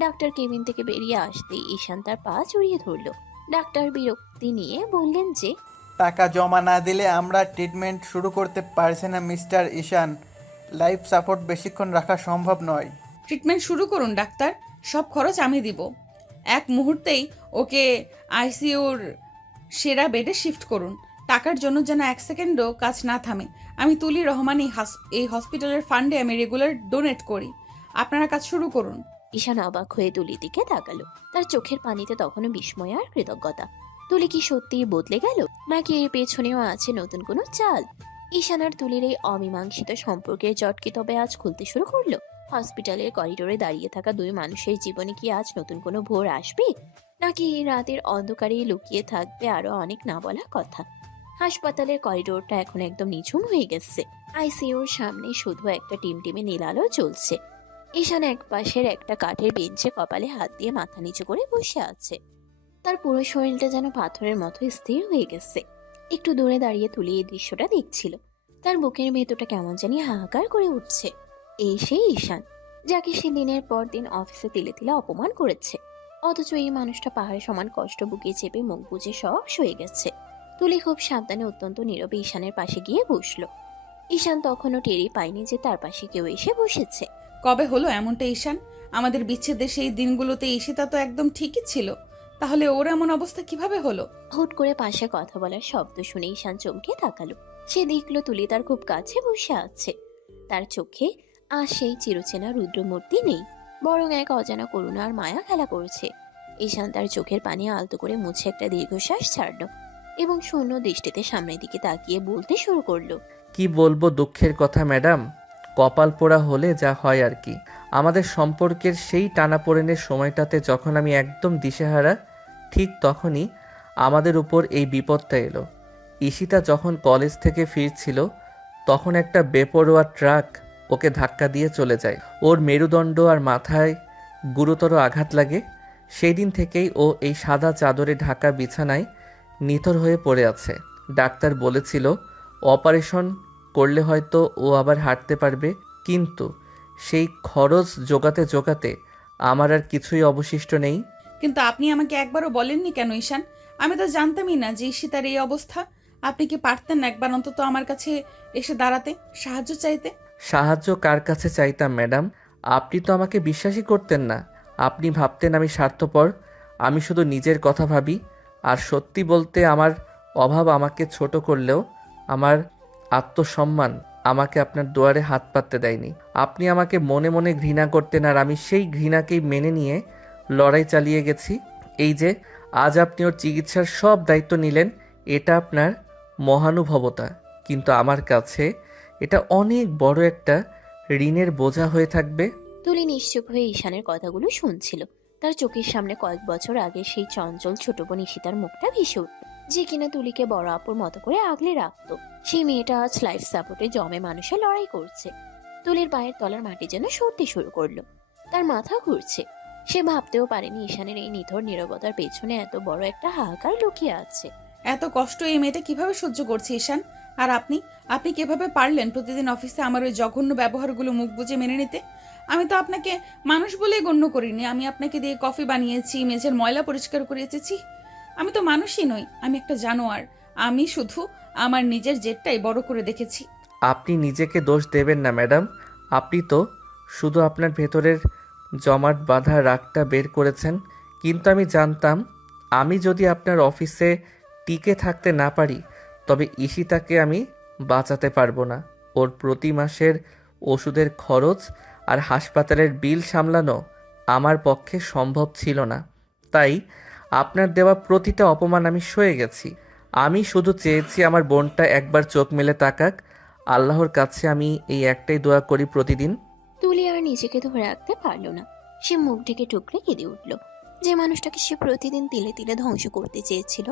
ডাক্তার কেবিন থেকে বেরিয়ে আসতেই ঈশান তার পা জড়িয়ে ধরল। ডাক্তার বিরক্তি নিয়ে বললেন যে, টাকা জমা না দিলে আমরা ট্রিটমেন্ট শুরু করতে পারছি না মিস্টার ঈশান। লাইফ সাপোর্ট বেশিক্ষণ রাখা সম্ভব নয়। ট্রিটমেন্ট শুরু করুন ডাক্তার, সব খরচ আমি দিব। এক মুহূর্তেই ওকে আইসিইউর সেরা বেডে শিফট করুন। টাকার জন্য যেন 1 সেকেন্ডও কাজ না থামে। আমি তুলি রহমান, এই হসপিটালের ফান্ডে আমি রেগুলার ডোনেট করি। আপনারা কাজ শুরু করুন। ঈশান অবাক হয়ে তুলির দিকে তাকালো। তার চোখের পানিতে তখনও বিস্ময় আর কৃতজ্ঞতা। তুলি কি সত্যিই বদলে গেল, নাকি এর পেছনেও আছে নতুন কোনো চাল? ঈশান আর তুলির এই অমীমাংসিত সম্পর্কের জটকে তবে আজ খুলতে শুরু করলো। হসপিটালের করিডোরে দাঁড়িয়ে থাকা দুই মানুষের জীবনে কি আজ নতুন কোনো ভোর আসবে, নাকি এই রাতের অন্ধকারে লুকিয়ে থাকবে আরো অনেক না বলা কথা? হাসপাতালের করিডোরটা এখন একদম নিঝুম হয়ে গেছে। আইসিইউর সামনে শুধু একটা টিমটিমে নীল আলো জ্বলছে। ঈশান এক পাশের একটা কাঠের বেঞ্চে কপালে হাত দিয়ে মাথা নিচু করে বসে আছে। তার পুরো শরীরটা যেন পাথরের মতো স্থির হয়ে গেছে। একটু দূরে দাঁড়িয়ে তুলি এই দৃশ্যটা দেখছিল। তার বুকের ভেতরটা কেমন জানি হাহাকার করে উঠছে। এই সেই ঈশান, যাকে সে দিনের পর দিন অফিসে তিলে তিলে অপমান করেছে। অথচ এই মানুষটা পাহাড় সমান কষ্ট বুকে চেপে মুখ বুজে সব সয়ে গেছে। তুলি খুব সাবধানে অত্যন্ত নীরবে ঈশানের পাশে গিয়ে বসলো। ঈশান তখনও টেরই পায়নি যে তার পাশে কেউ এসে বসেছে। কবে হলো এমনটা ঈশান? আমাদের বিচ্ছেদের সেই দিনগুলোতে ঈশিতা তো একদম ঠিকই ছিল, তাহলে ওর এমন অবস্থা কিভাবে হলো? হুট করে পাশে কথা বলার শব্দ শুনে ঈশান চমকে তাকালো। সে দেখলো তুলি তার খুব কাছে বসে আছে। তার চোখে আর সেই চিরচেনা রুদ্রমূর্তি নেই, বরং এক অজানা করুণা আর মায়া খেলা করছে। ঈশান তার চোখের পানি আলতো করে মুছে একটা দীর্ঘশ্বাস ছাড়লো এবং শূন্য দৃষ্টিতে সামনের দিকে তাকিয়ে বলতে শুরু করলো। কি বলবো দুঃখের কথা ম্যাডাম, কপাল পোড়া হলে যা হয় আর কি। আমাদের সম্পর্কের সেই টানাপোড়েনের সময়টাতে যখন আমি একদম দিশেহারা, ঠিক তখনই আমাদের উপর এই বিপদটা এলো। ঈশিতা যখন কলেজ থেকে ফিরছিল, তখন একটা বেপরোয়া ট্রাক ওকে ধাক্কা দিয়ে চলে যায়। ওর মেরুদণ্ড আর মাথায় গুরুতর আঘাত লাগে। সেই দিন থেকেই ও এই সাদা চাদরে ঢাকা বিছানায় নিথর হয়ে পড়ে আছে। ডাক্তার বলেছিল অপারেশন করলে হয়তো ও আবার হাঁটতে পারবে, কিন্তু সেই খরচ জোগাতে জোগাতে আমার আর কিছুই অবশিষ্ট নেই। কিন্তু আপনি আমাকে একবারও বলেননি কেন ঈশান? আমি তো জানতামই না যে ঈশিতার এই অবস্থা। আপনি কি পারতেন না একবার অন্তত আমার কাছে এসে দাঁড়াতে, সাহায্য চাইতে? সাহায্য কার কাছে চাইতাম ম্যাডাম? আপনি তো আমাকে বিশ্বাসই করতেন না। আপনি ভাবতেন আমি স্বার্থপর, আমি শুধু নিজের কথা ভাবি। আর সত্যি বলতে আমার অভাব আমাকে ছোট করলেও আমার আত্মসম্মান আমাকে আপনার দুয়ারে হাত পাততে দেয়নি। আপনি আমাকে মনে মনে ঘৃণা করতেন, আর আমি সেই ঘৃণাকেই মেনে নিয়ে লড়াই চালিয়ে গেছি। এই যে আজ আপনি ওর চিকিৎসার সব দায়িত্ব নিলেন, এটা আপনার মহানুভবতা। কিন্তু আমার কাছে এটা অনেক বড় একটা ঋণের বোঝা হয়ে থাকবে। তুলি নিশ্চুপ হয়ে ঈশানের কথাগুলো শুনছিল। তার চোখের সামনে কয়েক বছর আগে সেই চঞ্চল ছোট বোন ঈশিতার মুখটা ভেসে উঠল, যে কিনা তুলিকে বড় আপুর মতো করে আগলে রাখতো। সেই মেয়েটা আজ লাইফ সাপোর্টে জমে মানুষের লড়াই করছে। তুলির পায়ের তলার মাটি যেন সরতে শুরু করলো। তার মাথা ঘুরছে। সে ভাবতেও পারেনি ঈশানের এই নিথর নীরবতার পেছনে এত বড় একটা হাহাকার লুকিয়ে আছে। এত কষ্ট এই মেয়েটা কিভাবে সহ্য করছে ঈশান? আর আপনি আপনি কিভাবে পারলেন প্রতিদিন অফিসে আমার ওই জঘন্য ব্যবহারগুলো মুখ বুজে মেনে নিতে? আমি তো আপনাকে মানুষ বলেই গণ্য করিনি। আমি আপনাকে দিয়ে কফি বানিয়েছি, মেঝের ময়লা পরিষ্কার করে এসেছি। আমি তো মানুষই নই, আমি একটা জানোয়ার। আমি শুধু আমার নিজের জেদটাই বড় করে দেখেছি। আপনি নিজেকে দোষ দেবেন না ম্যাডাম। আপনি তো শুধু আপনার ভেতরের জমাট বাঁধা রাগটা বের করেছেন। কিন্তু আমি জানতাম, আমি যদি আপনার অফিসে টিকে থাকতে না পারি, তবে ঈশিতাকে আমি বাঁচাতে পারবো না। ওর প্রতি মাসের ওষুধের খরচ আর হাসপাতালের বিল সামলানো আমার পক্ষে সম্ভব ছিল না। তাই আপনার দেওয়া প্রতিটা অপমান আমি সয়ে গেছি। আমি শুধু চেয়েছি আমার বোনটা একবার চোখ মেলে তাকাক। আল্লাহর কাছে আমি এই একটাই দোয়া করি প্রতিদিন। তুলি আর নিজেকে ধরে রাখতে পারলো না। সে মুখ ঢেকে টুকরে কেঁদে উঠল। যে মানুষটাকে সে প্রতিদিন তিলে তিলে ধ্বংস করতে চেয়েছিল,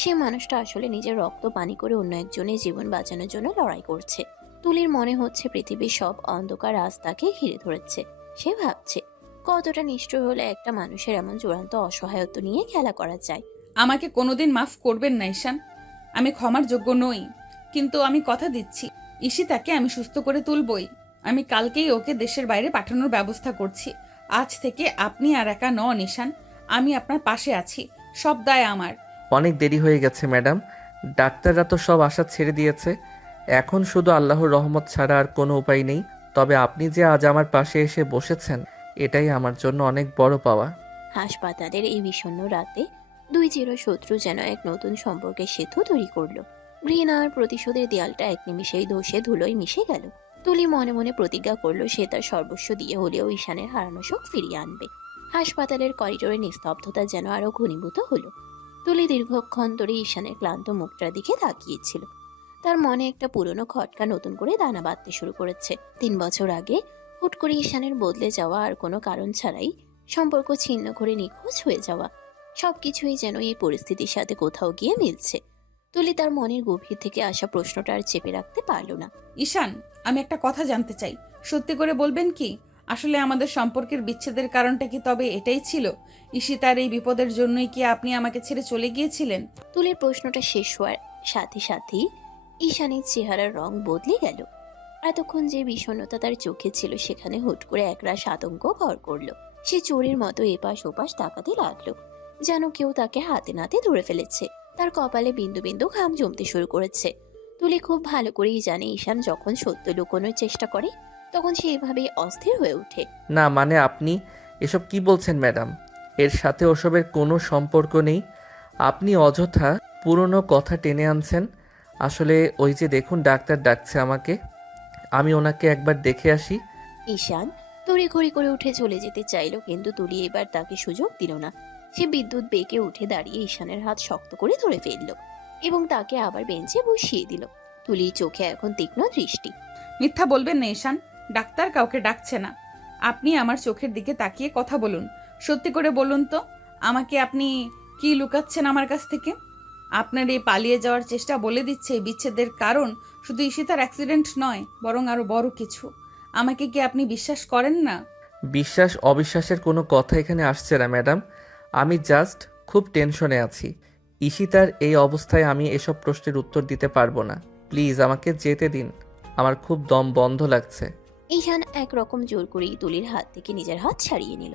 সে মানুষটা আসলে নিজের রক্ত পানি করে অন্য একজনের জীবন বাঁচানোর জন্য লড়াই করছে। তুলির মনে হচ্ছে পৃথিবীর সব অন্ধকার রাস্তাকে ঘিরে ধরেছে। সে ভাবছে কতটা নিষ্ঠুর হলে একটা মানুষের এমন চূড়ান্ত অসহায়ত্ব নিয়ে খেলা করা যায়। আমাকে কোনোদিন মাফ করবেন না ঈশান। আমি ক্ষমার যোগ্য নই, কিন্তু আমি কথা দিচ্ছি ঈশিতাকে আমি সুস্থ করে তুলবই। আমি কালকেই ওকে দেশের বাইরে পাঠানোর ব্যবস্থা করছি। আজ থেকে আপনি আর একা নন ঈশান, আমি আপনার পাশে আছি। সব দায় আমার। অনেক দেরি হয়ে গেছে ম্যাডাম। ডাক্তাররা তো সব আশা ছেড়ে দিয়েছে। এখন শুধু আল্লাহর রহমত ছাড়া আর কোনো উপায় নেই। তবে আপনি যে আজ আমার পাশে এসে বসেছেন, এটাই আমার জন্য অনেক বড় পাওয়া। হাসপাতালের এই বিষণ্ণ রাতে দুই চিরশত্রু যেন এক নতুন সম্পর্কের সেতু তৈরি করলো। ঘৃণা আর প্রতিশোধের দেয়ালটা এক নিমিষেই ধসে ধুলোয় মিশে গেল। তুলি মনে মনে প্রতিজ্ঞা করলো সে তার সর্বস্ব দিয়ে হলেও ঈশানের হারানো শোক ফিরিয়ে আনবে। হাসপাতালের করিডোরে নিস্তব্ধতা যেন আরো ঘনীভূত হলো। তুলি দীর্ঘক্ষণ ধরে ঈশানের ক্লান্ত মুখটার দিকে তাকিয়েছিল। তার মনে একটা পুরনো খটকা নতুন করে দানা বাঁধতে শুরু করেছে। 3 বছর আগে হুট করে ঈশানের বদলে যাওয়া আর কোনো কারণ ছাড়াই সম্পর্ক ছিন্ন করে নিখোঁজ হয়ে যাওয়া, সবকিছুই যেন এই পরিস্থিতির সাথে কোথাও গিয়ে মিলছে। তুলি তার মনের গভীর থেকে আসা প্রশ্নটা আর চেপে রাখতে পারল না। ঈশান, আমি একটা কথা জানতে চাই, সত্যি করে বলবেন কি? আসলে আমাদের সম্পর্কের বিচ্ছেদের কারণটা কি তবে এটাই ছিল? ঈশিতার এই বিপদের জন্যই কি আপনি আমাকে ছেড়ে চলে গিয়েছিলেন? তুলির প্রশ্নটা শেষ হওয়ার সাথে সাথেই ঈশানের চেহারার রং বদলে গেল। এতক্ষণ যে বিষণ্ণতা তার চোখে ছিল সেখানে হুট করে একরাশ আতঙ্ক ভর করলো। সে চোরের মতো এপাশ ওপাশ তাকাতে লাগলো, যেন কেউ তাকে হাতে নাতে ধরে ফেলেছে। তার কপালে বিন্দু বিন্দু ঘাম জমতে শুরু করেছে। তুলি খুব ভালো করেই জানে ঈশান যখন সত্য লুকোনোর চেষ্টা করে তখন সে এভাবেই অস্থির হয়ে ওঠে। না মানে আপনি এসব কি বলছেন ম্যাডাম? এর সাথে ওসবের কোনো সম্পর্ক নেই। আপনি অযথা পুরনো কথা টেনে আনছেন। আসলে ওই যে দেখুন ডাক্তার ডাকছে আমাকে, আমি ওনাকে একবার দেখে আসি। ঈশান তড়িঘড়ি করে উঠে চলে যেতে চাইলো, কিন্তু তুলি এবার তাকে সুযোগ দিল না। সে বিদ্যুৎ বেগে উঠে দাঁড়িয়ে ঈশানের হাত শক্ত করে ধরে ফেলল এবং তাকে আবার বেঞ্চে বসিয়ে দিল। তুলির চোখে এখন তীক্ষ্ণ দৃষ্টি। মিথ্যা বলবেন না ঈশান, ডাক্তার কাউকে ডাকছে না। আপনি আমার চোখের দিকে তাকিয়ে কথা বলুন। সত্যি করে বলুন তো, আমাকে আপনি কি লুকাচ্ছেন আমার কাছ থেকে? আপনার এই পালিয়ে যাওয়ার চেষ্টা বলে দিচ্ছে এই বিচ্ছেদের কারণ শুধু ঈশিতার অ্যাক্সিডেন্ট নয়, বরং আরো বড় কিছু। আমাকে কি আপনি বিশ্বাস করেন না? বিশ্বাস অবিশ্বাসের কোনো কথা এখানে আসছে না ম্যাডাম। আমি জাস্ট খুব টেনশনে আছি। ঈশিতার এই অবস্থায় আমি এসব প্রশ্নের উত্তর দিতে পারবো না। প্লিজ আমাকে যেতে দিন, আমার খুব দম বন্ধ লাগছে। ঈশান একরকম জোর করেই তুলির হাত থেকে নিজের হাত ছাড়িয়ে নিল।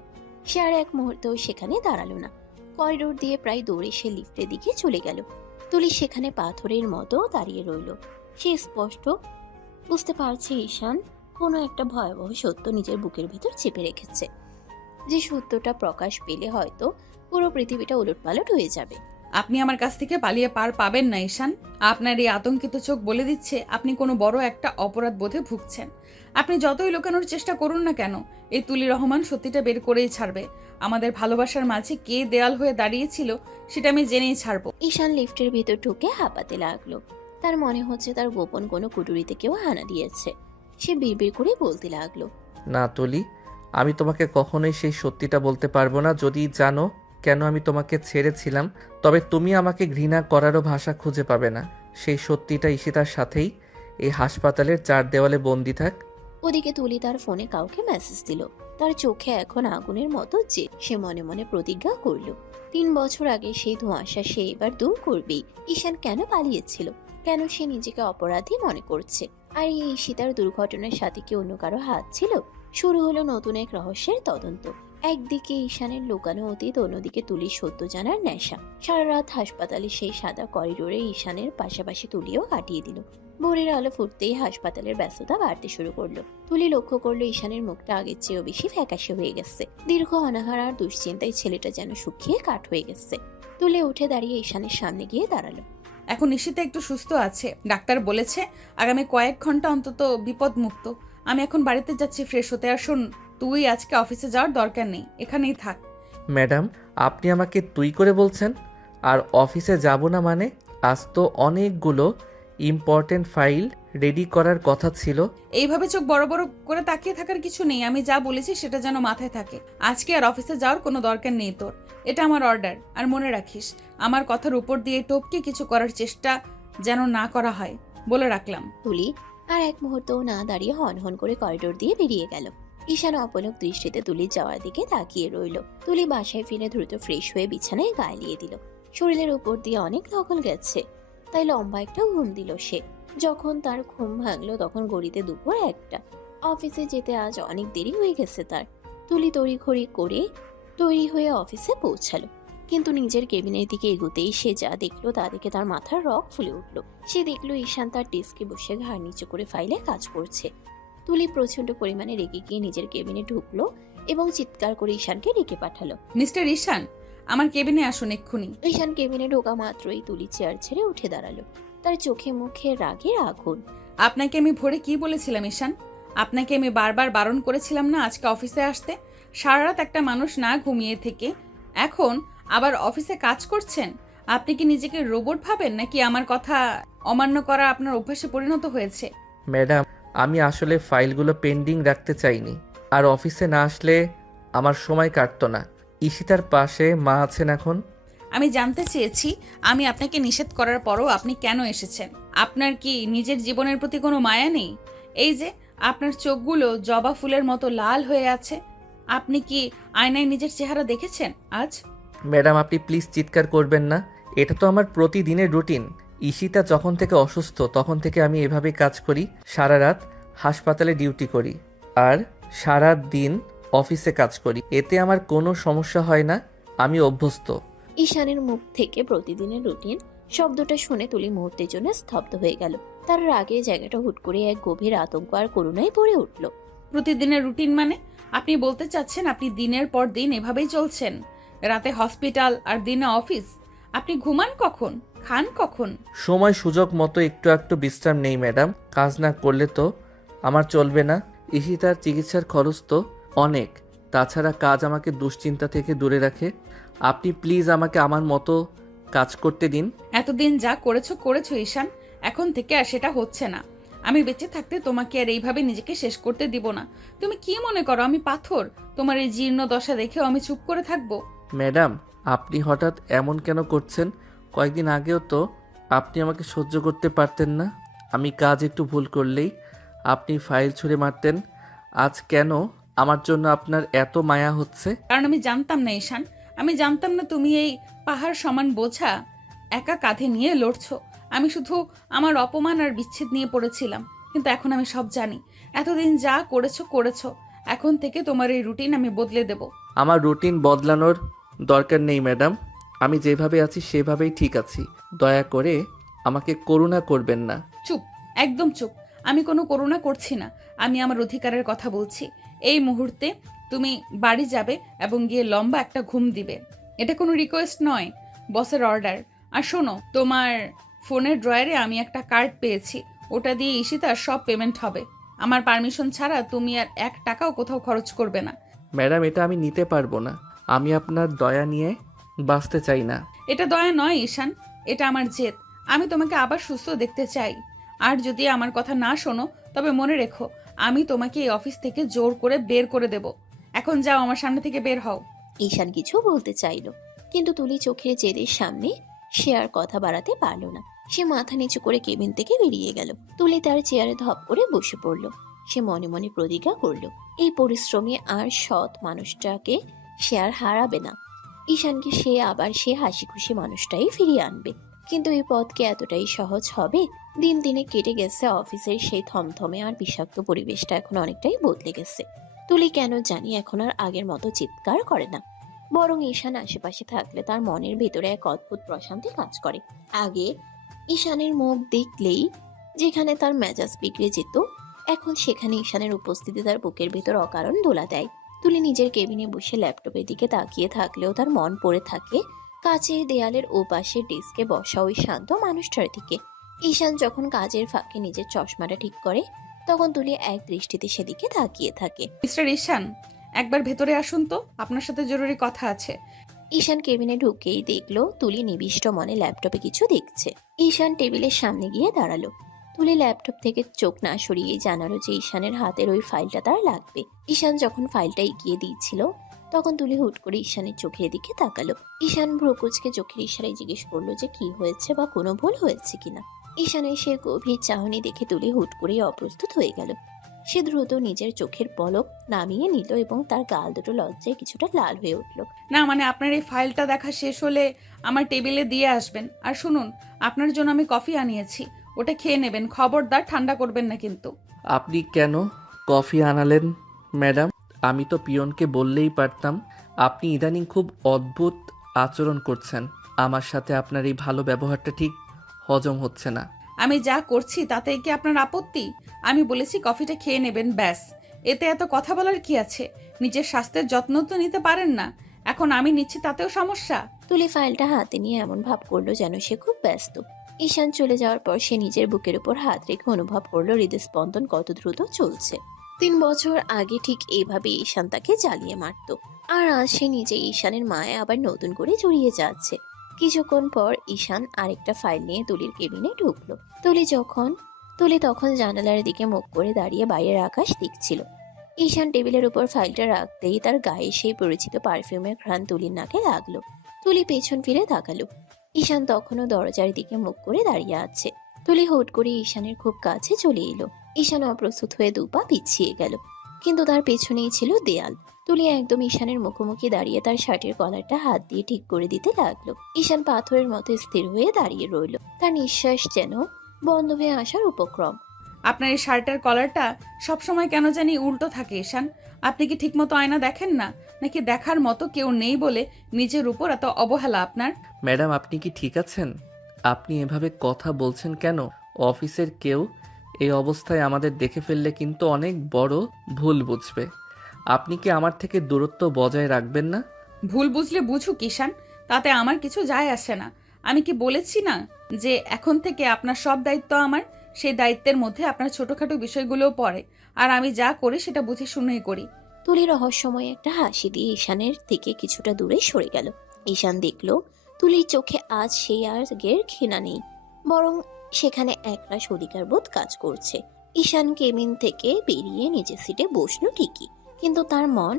সে আর এক মুহূর্তেও সেখানে দাঁড়ালো না। করিডোর দিয়ে প্রায় দৌড়ে সে লিফটের দিকে চলে গেল। তুলি সেখানে পাথরের মতো দাঁড়িয়ে রইল। সে স্পষ্ট বুঝতে পারছে ঈশান কোনো একটা ভয়াবহ সত্য নিজের বুকের ভিতর চেপে রেখেছে, যে সত্যটা প্রকাশ পেলে হয়তো পুরো পৃথিবীটা উলটপালট হয়ে যাবে। আপনি আমার কাছ থেকে পালিয়ে পার পাবেন না ঈশান। আপনার এই আতঙ্কিত চোখ বলে দিচ্ছে আপনি কোনো বড় একটা অপরাধ বোধে ভুগছেন। আপনি যতই লুকানোর চেষ্টা করুন না কেন, এই তুলি রহমান সত্যিটা বের করেই ছাড়বে। আমাদের ভালোবাসার মাঝে কে দেয়াল হয়ে দাঁড়িয়েছিল সেটা আমি জেনেই ছাড়বো। ঈশান লিফটের ভিতর ঢুকে হাঁপাতে লাগলো। তার মনে হচ্ছে তার গোপন কোনো কুটুরিতে কেউ হানা দিয়েছে। সে বিড়বিড় করে বলতে লাগলো, না তুলি, আমি তোমাকে কখনোই সেই সত্যিটা বলতে পারবো না। যদি জানো কেন আমি তোমাকে ছেড়েছিলাম, তবে তুমি আমাকে ঘৃণা করারও ভাষা খুঁজে পাবে না। সেই সত্যিটা ঈশিতার সাথেই এই হাসপাতালের চার দেওয়ালে বন্দি থাক। ওদিকে তুলি তার ফোনে কাউকে মেসেজ দিল। তার চোখে এখন আগুনের মতো জেদ। সে মনে মনে প্রতিজ্ঞা করলো 3 বছর আগে সেই ধোঁয়াশা সে এবার দূর করবেই। ঈশান কেন পালিয়েছিল, কেন সে নিজেকে অপরাধী মনে করছে, আর এই ঈশিতার দুর্ঘটনার সাথে কি অন্য কারো হাত ছিল? শুরু হলো নতুন এক রহস্যের তদন্ত। একদিকে ঈশানের লুকানো অতীত, অন্যদিকে তুলির সত্য জানার নেশা। সারা রাত হাসপাতালে সেই সাদা করিডোরে ঈশানের পাশাপাশি তুলিও কাটিয়ে দিল। ভোরের আলো ফুটতেই হাসপাতালের ব্যস্ততা বাড়তে শুরু করলো। তুলি লক্ষ্য করলো ঈশানের মুখটা আগের চেয়েও বেশি ফ্যাকাশে হয়ে গেছে। দীর্ঘ অনাহার আর দুশ্চিন্তায় ছেলেটা যেন শুকিয়ে কাঠ হয়ে গেছে। তুলি উঠে দাঁড়িয়ে ঈশানের সামনে গিয়ে দাঁড়ালো। এখন ঈশিতা একটু সুস্থ আছে, ডাক্তার বলেছে আগামী কয়েক ঘন্টা অন্তত বিপদ মুক্ত। আমি এখন বাড়িতে যাচ্ছি ফ্রেশ হতে। আর শোন, তুই আজকে অফিসে যাওয়ার দরকার নেই, এখানেই থাক। ম্যাডাম, আপনি আমাকে তুই করে বলছেন? আর অফিসে যাব না মানে? আজ তো অনেকগুলো ইম্পর্টেন্ট ফাইল রেডি করার কথা ছিল। এইভাবে চোখ বড় বড় করে তাকিয়ে থাকার কিছু নেই। আমি যা বলেছি সেটা যেন মাথায় থাকে। আজকে আর অফিসে যাওয়ার কোনো দরকার নেই তোর। এটা আমার অর্ডার। আর মনে রাখিস, আমার কথার উপর দিয়ে টপকে কিছু করার চেষ্টা যেন না করা হয়, বলে রাখলাম। তুলি আর এক মুহূর্তও না দাঁড়িয়ে হন হন করে করিডোর দিয়ে বেরিয়ে গেল। ঈশান অপলক দৃষ্টিতে তুলির যাওয়ার দিকে তাকিয়ে রইল। তুলি বাসায় ফিরে দ্রুত ফ্রেশ হয়ে বিছানায় গায়ে দিল। শরীরের উপর দিয়ে অনেক ধকল গেছে, তাই লম্বা একটা ঘুম দিল সে। যখন তার ঘুম ভাঙলো তখন গড়িতে দুপুর 1টা। অফিসে যেতে আজ অনেক দেরি হয়ে গেছে তার। তুলি তড়িঘড়ি করে তৈরি হয়ে অফিসে পৌঁছালো, কিন্তু নিজের কেবিনের দিকে এগোতেই সে যা দেখলো তা দেখে তার মাথার রক ফুলে উঠলো। সে দেখলো ঈশান তার ডেস্কে বসে ঘাড় নিচু করে ফাইলে কাজ করছে। তুলি প্রচন্ড পরিমাণে রেগে গিয়ে নিজের কেবিনে ঢুকলো এবং চিৎকার করে ঈশানকে ডেকে পাঠালো। মিস্টার ঈশান, আমার কেবিনে আসুন এক্ষুনি। ঈশান কেবিনে ঢোকা মাত্রই তুলি চেয়ার ছেড়ে উঠে দাঁড়ালো। তার চোখে মুখে রাগের আগুন। আপনাকে আমি ভোরে কি বলেছিলাম ঈশান? আপনাকে আমি বারবার বারণ করেছিলাম না আজকে অফিসে আসতে? সারা রাত একটা মানুষ না ঘুমিয়ে থেকে এখন আবার অফিসে কাজ করছেন। আপনি কি নিজেকে রোবট ভাবেন, নাকি আমার কথা অমান্য করা আপনার অভ্যাসে পরিণত হয়েছে? ম্যাডাম, আমি আসলে ফাইলগুলো পেন্ডিং রাখতে চাইনি। আর অফিসে না আসলে আমার সময় কাটতো না। ঈশিতার পাশে মা আছেন এখন। আমি জানতে চেয়েছি আমি আপনাকে নিষেধ করার পরও আপনি কেন এসেছেন। আপনার কি নিজের জীবনের প্রতি কোনো মায়া নেই? এই যে আপনার চোখগুলো জবা ফুলের মতো লাল হয়ে আছে, আপনি কি আয়নায় নিজের চেহারা দেখেছেন আজ? ম্যাডাম আপনি প্লিজ চিৎকার করবেন না, এটা তো আমার প্রতিদিনের রুটিন। ঈশিতা যখন থেকে অসুস্থ তখন থেকে আমি এভাবে কাজ করি, সারা রাত হাসপাতালে ডিউটি করি আর সারা দিন অফিসে কাজ করি, এতে আমার কোনো সমস্যা হয় না, আমি অভ্যস্ত। ঈশানের মুখ থেকে প্রতিদিনের রুটিন শব্দটা শুনে তুলি মুহূর্তের জন্য স্তব্ধ হয়ে গেল। তার রাগে জায়গাটা হুট করে এক গভীর আতঙ্ক আর করুণায় ভরে উঠল। প্রতিদিনের রুটিন মানে? আপনি বলতে চাচ্ছেন আপনি দিনের পর দিন এভাবেই চলছেন? রাতে হসপিটাল আর দিনে অফিস? আপনি ঘুমান কখন, খান কখন? সময় সুযোগ মতো একটু একটু বিশ্রাম নেই ম্যাডাম, কাজ না করলে তো আমার চলবে না। ঈশিতার চিকিৎসার খরচ তো অনেক, তাছাড়া কাজ আমাকে দুশ্চিন্তা থেকে দূরে রাখে। আপনি প্লিজ আমাকে আমার মতো কাজ করতে দিন। এতদিন যা করেছো করেছো ঈশান, এখন থেকে আর সেটা হচ্ছে না। আমি বেঁচে থাকতে তোমাকে আর এইভাবে নিজেকে শেষ করতে দিব না। তুমি কি মনে করো আমি পাথর? তোমার এই জীর্ণ দশা দেখেও আমি চুপ করে থাকবো? ম্যাডাম আপনি হঠাৎ এমন কেন করছেন? কয়েকদিন আগেও তো আপনি আমাকে সহ্য করতে পারতেন না? আমি কাজ একটু ভুল করলেই আপনি ফাইল ছুঁড়ে মারতেন, আজ কেন আমার জন্য আপনার এত মায়া হচ্ছে? কারণ আমি জানতাম না ঈশান, আমি জানতাম না তুমি এই পাহাড় সমান বোঝা একা কাঁধে নিয়ে লড়ছো। আমি শুধু আমার অপমান আর বিচ্ছেদ নিয়ে পড়েছিলাম, কিন্তু এখন আমি সব জানি। এতদিন যা করেছো করেছো, এখন থেকে তোমার এই রুটিন আমি বদলে দেব। আমার রুটিন বদলানোর দরকার নেই ম্যাডাম, আমি যেভাবে আছি সেভাবেই ঠিক আছি, দয়া করে আমাকে করুণা করবেন না। চুপ, একদম চুপ। আমি কোনো করুণা করছি না, আমি আমার অধিকারের কথা বলছি। এই মুহূর্তে তুমি বাড়ি যাবে এবং গিয়ে লম্বা একটা ঘুম দিবে। এটা কোনো রিকোয়েস্ট নয়, বসের অর্ডার। আর শোনো, তোমার ফোনের ড্রয়ারে আমি একটা কার্ড পেয়েছি, ওটা দিয়ে ঈশিতার সব পেমেন্ট হবে। আমার পারমিশন ছাড়া তুমি আর 1 টাকাও কোথাও খরচ করবে না। ম্যাডাম এটা আমি নিতে পারবো না, আমি আপনার দয়া নিয়ে বাঁচতে চাই না। এটা দয়া নয় ঈশান, এটা আমার জেদ। আমি তোমাকে আবার সুস্থ দেখতে চাই। আর যদি আমার কথা না শোনো তবে মনে রেখো, আমি তোমাকে এই অফিস থেকে জোর করে বের করে দেব। এখন যাও, আমার সামনে থেকে বের হও। ঈশান কিছু বলতে চাইল, কিন্তু তুলি চোখের জেদের সামনে সে আর কথা বাড়াতে পারল না। সে মাথা নিচু করে কেবিন থেকে বেরিয়ে গেল। তুলি তার চেয়ারে ধপ করে বসে পড়ল। সে মনে মনে প্রতিজ্ঞা করল, এই পরিশ্রমী আর সৎ মানুষটাকে সে আর হারাবে না। ঈশানকে সে আবার সে হাসি খুশি মানুষটাই ফিরিয়ে আনবে। কিন্তু এই পথকে এতটাই সহজ হবে? দিন দিনে কেটে গেছে অফিসের সেই থমথমে আর বিষাক্ত পরিবেশটা এখন অনেকটাই বদলে গেছে। তুলি কেন জানি এখন আর আগের মতো চিৎকার করে না, বরং ঈশান আশেপাশে থাকলে তার মনের ভেতরে এক অদ্ভুত প্রশান্তি কাজ করে। আগে ঈশানের মুখ দেখলেই যেখানে তার মেজাজ বিগড়ে যেত, এখন সেখানে ঈশানের উপস্থিতি তার বুকের ভেতর অকারণ দোলা দেয়। তুলি নিজের কেবিনে বসে ল্যাপটপের দিকে তাকিয়ে থাকলেও তার মন পড়ে থাকে কাছের দেয়ালের ওপাশের ডেস্কে বসা ওই শান্ত মানুষটার দিকে। ঈশান যখন কাজের ফাঁকে নিজের চশমাটা ঠিক করে, তখন তুলি এক দৃষ্টিতে সেদিকে তাকিয়ে থাকে। মিস্টার ঈশান, একবার ভেতরে আসুন তো, আপনার সাথে জরুরি কথা আছে। ঈশান কেবিনে ঢুকেই দেখলো তুলি নিবিষ্ট মনে ল্যাপটপে কিছু দেখছে। ঈশান টেবিলের সামনে গিয়ে দাঁড়ালো। তুলি ল্যাপটপ থেকে চোখ না সরিয়েই জানালো যে ঈশানের হাতের ওই ফাইলটা তার লাগবে। ঈশান যখন ফাইলটা এগিয়ে দিচ্ছিল, তখন তুলি হুট করে ঈশানের চোখের দিকে তাকালো। ঈশান ভ্রুকুচকে চোখের ইশারায় জিজ্ঞেস করলো যে কি হয়েছে বা কোনো ভুল হয়েছে কিনা। ঈশানের সে গভীর চাহনি দেখে তুলি হুট করেই অপ্রস্তুত হয়ে গেল। সে দ্রুত নিজের চোখের পলক নামিয়ে নিল এবং তার গাল দুটো লজ্জায় কিছুটা লাল হয়ে উঠল। না মানে, আপনার এই ফাইলটা দেখা শেষ হলে আমার টেবিলে দিয়ে আসবেন। আর শুনুন, আপনার জন্য আমি কফি আনিয়েছি, ওটা খেয়ে নেবেন। খবরদার ঠান্ডা করবেন না কিন্তু। আপনি কেন কফি আনালেন ম্যাডাম? আমি তো পিয়নকে বললেই পারতাম। আপনি ইদানিং খুব অদ্ভুত আচরণ করছেন আমার সাথে, আপনার এই ভালো ব্যবহারটা ঠিক হজম হচ্ছে না। আমি যা করছি তাতে কি আপনার আপত্তি? আমি বলেছি কফিটা খেয়ে নেবেন, ব্যাস। এতে এত কথা বলার কি আছে? নিজের স্বাস্থ্যের যত্ন তো নিতে পারেন না, এখন আমি নিচ্ছি তাতেও সমস্যা? তুলি ফাইলটা হাতে নিয়ে এমন ভাব করলো যেন সে খুব ব্যস্ত। ঈশান চলে যাওয়ার পর সে নিজের বুকের উপর হাত রেখে অনুভব করলো হৃদস্পন্দন কত দ্রুত চলছে। 3 বছর আগে ঠিক এইভাবে ঈশান তাকে জ্বালিয়ে মারত, আর আজ সে নিজে ঈশানের মায়ে আবার নতুন করে জড়িয়ে যাচ্ছে। কিছুক্ষণ পর ঈশান আরেকটা ফাইল নিয়ে তুলির কেবিনে ঢুকলো। তুলি তখন জানালার দিকে মুখ করে দাঁড়িয়ে বাইরের আকাশ দেখছিল। ঈশান টেবিলের উপর ফাইলটা রাখতেই তার গায়ে সেই পরিচিত পারফিউমের ঘ্রাণ তুলির নাকে লাগলো। তুলি পেছন ফিরে তাকালো। ঈশান তখনও দরজার দিকে মুখ করে দাঁড়িয়ে আছে। তুলি হুট করে ঈশানের খুব কাছে চলে এলো। ঈশান অপ্রস্তুত হয়ে দুপা পিছিয়ে গেল, কিন্তু তার পেছনেই ছিল দেয়াল। তুলি একদম ঈশানের মুখোমুখি দাঁড়িয়ে তার শার্টের কলারটা হাত দিয়ে ঠিক করে দিতে লাগলো। ঈশান পাথরের মতো স্থির হয়ে দাঁড়িয়ে রইল, তার নিঃশ্বাস যেন বন্ধ হয়ে আসার উপক্রম। আপনার এই শার্টের কলারটা সবসময় কেন জানি উল্টো থাকে ঈশান। আপনি কি ঠিকমতো আয়না দেখেন না, নাকি দেখার মতো কেউ নেই বলে নিজের উপর এত অবহেলা আপনার? ম্যাডাম, আপনি কি ঠিক আছেন? আপনি এভাবে কথা বলছেন কেন? অফিসের কেউ এই অবস্থায় আমাদের দেখে ফেললে কিন্তু অনেক বড় ভুল বুঝবে। আপনি কি আমার থেকে দূরত্ব বজায় রাখবেন না? ভুল বুঝলে বুঝুক ঈশান, তাতে আমার কিছু যায় আসে না। আমি কি বলেছি না যে এখন থেকে আপনার সব দায়িত্ব আমার? সেই দায়িত্বের মধ্যে আপনার ছোটখাটো বিষয়গুলোও পড়ে, আর আমি যা করি সেটা বুঝে শুনেই করি। তুলি রহস্যময় একটা হাসি দিয়ে ঈশানের থেকে কিছুটা দূরে সরে গেল। ঈশান দেখলো তুলির চোখে আজ সেই আগের ঘৃণা নেই, বরং সেখানে একরাশ অধিকারবোধ কাজ করছে। ঈশান কেবিন থেকে বেরিয়ে নিজের সিটে বসলো ঠিকই, কিন্তু তার মন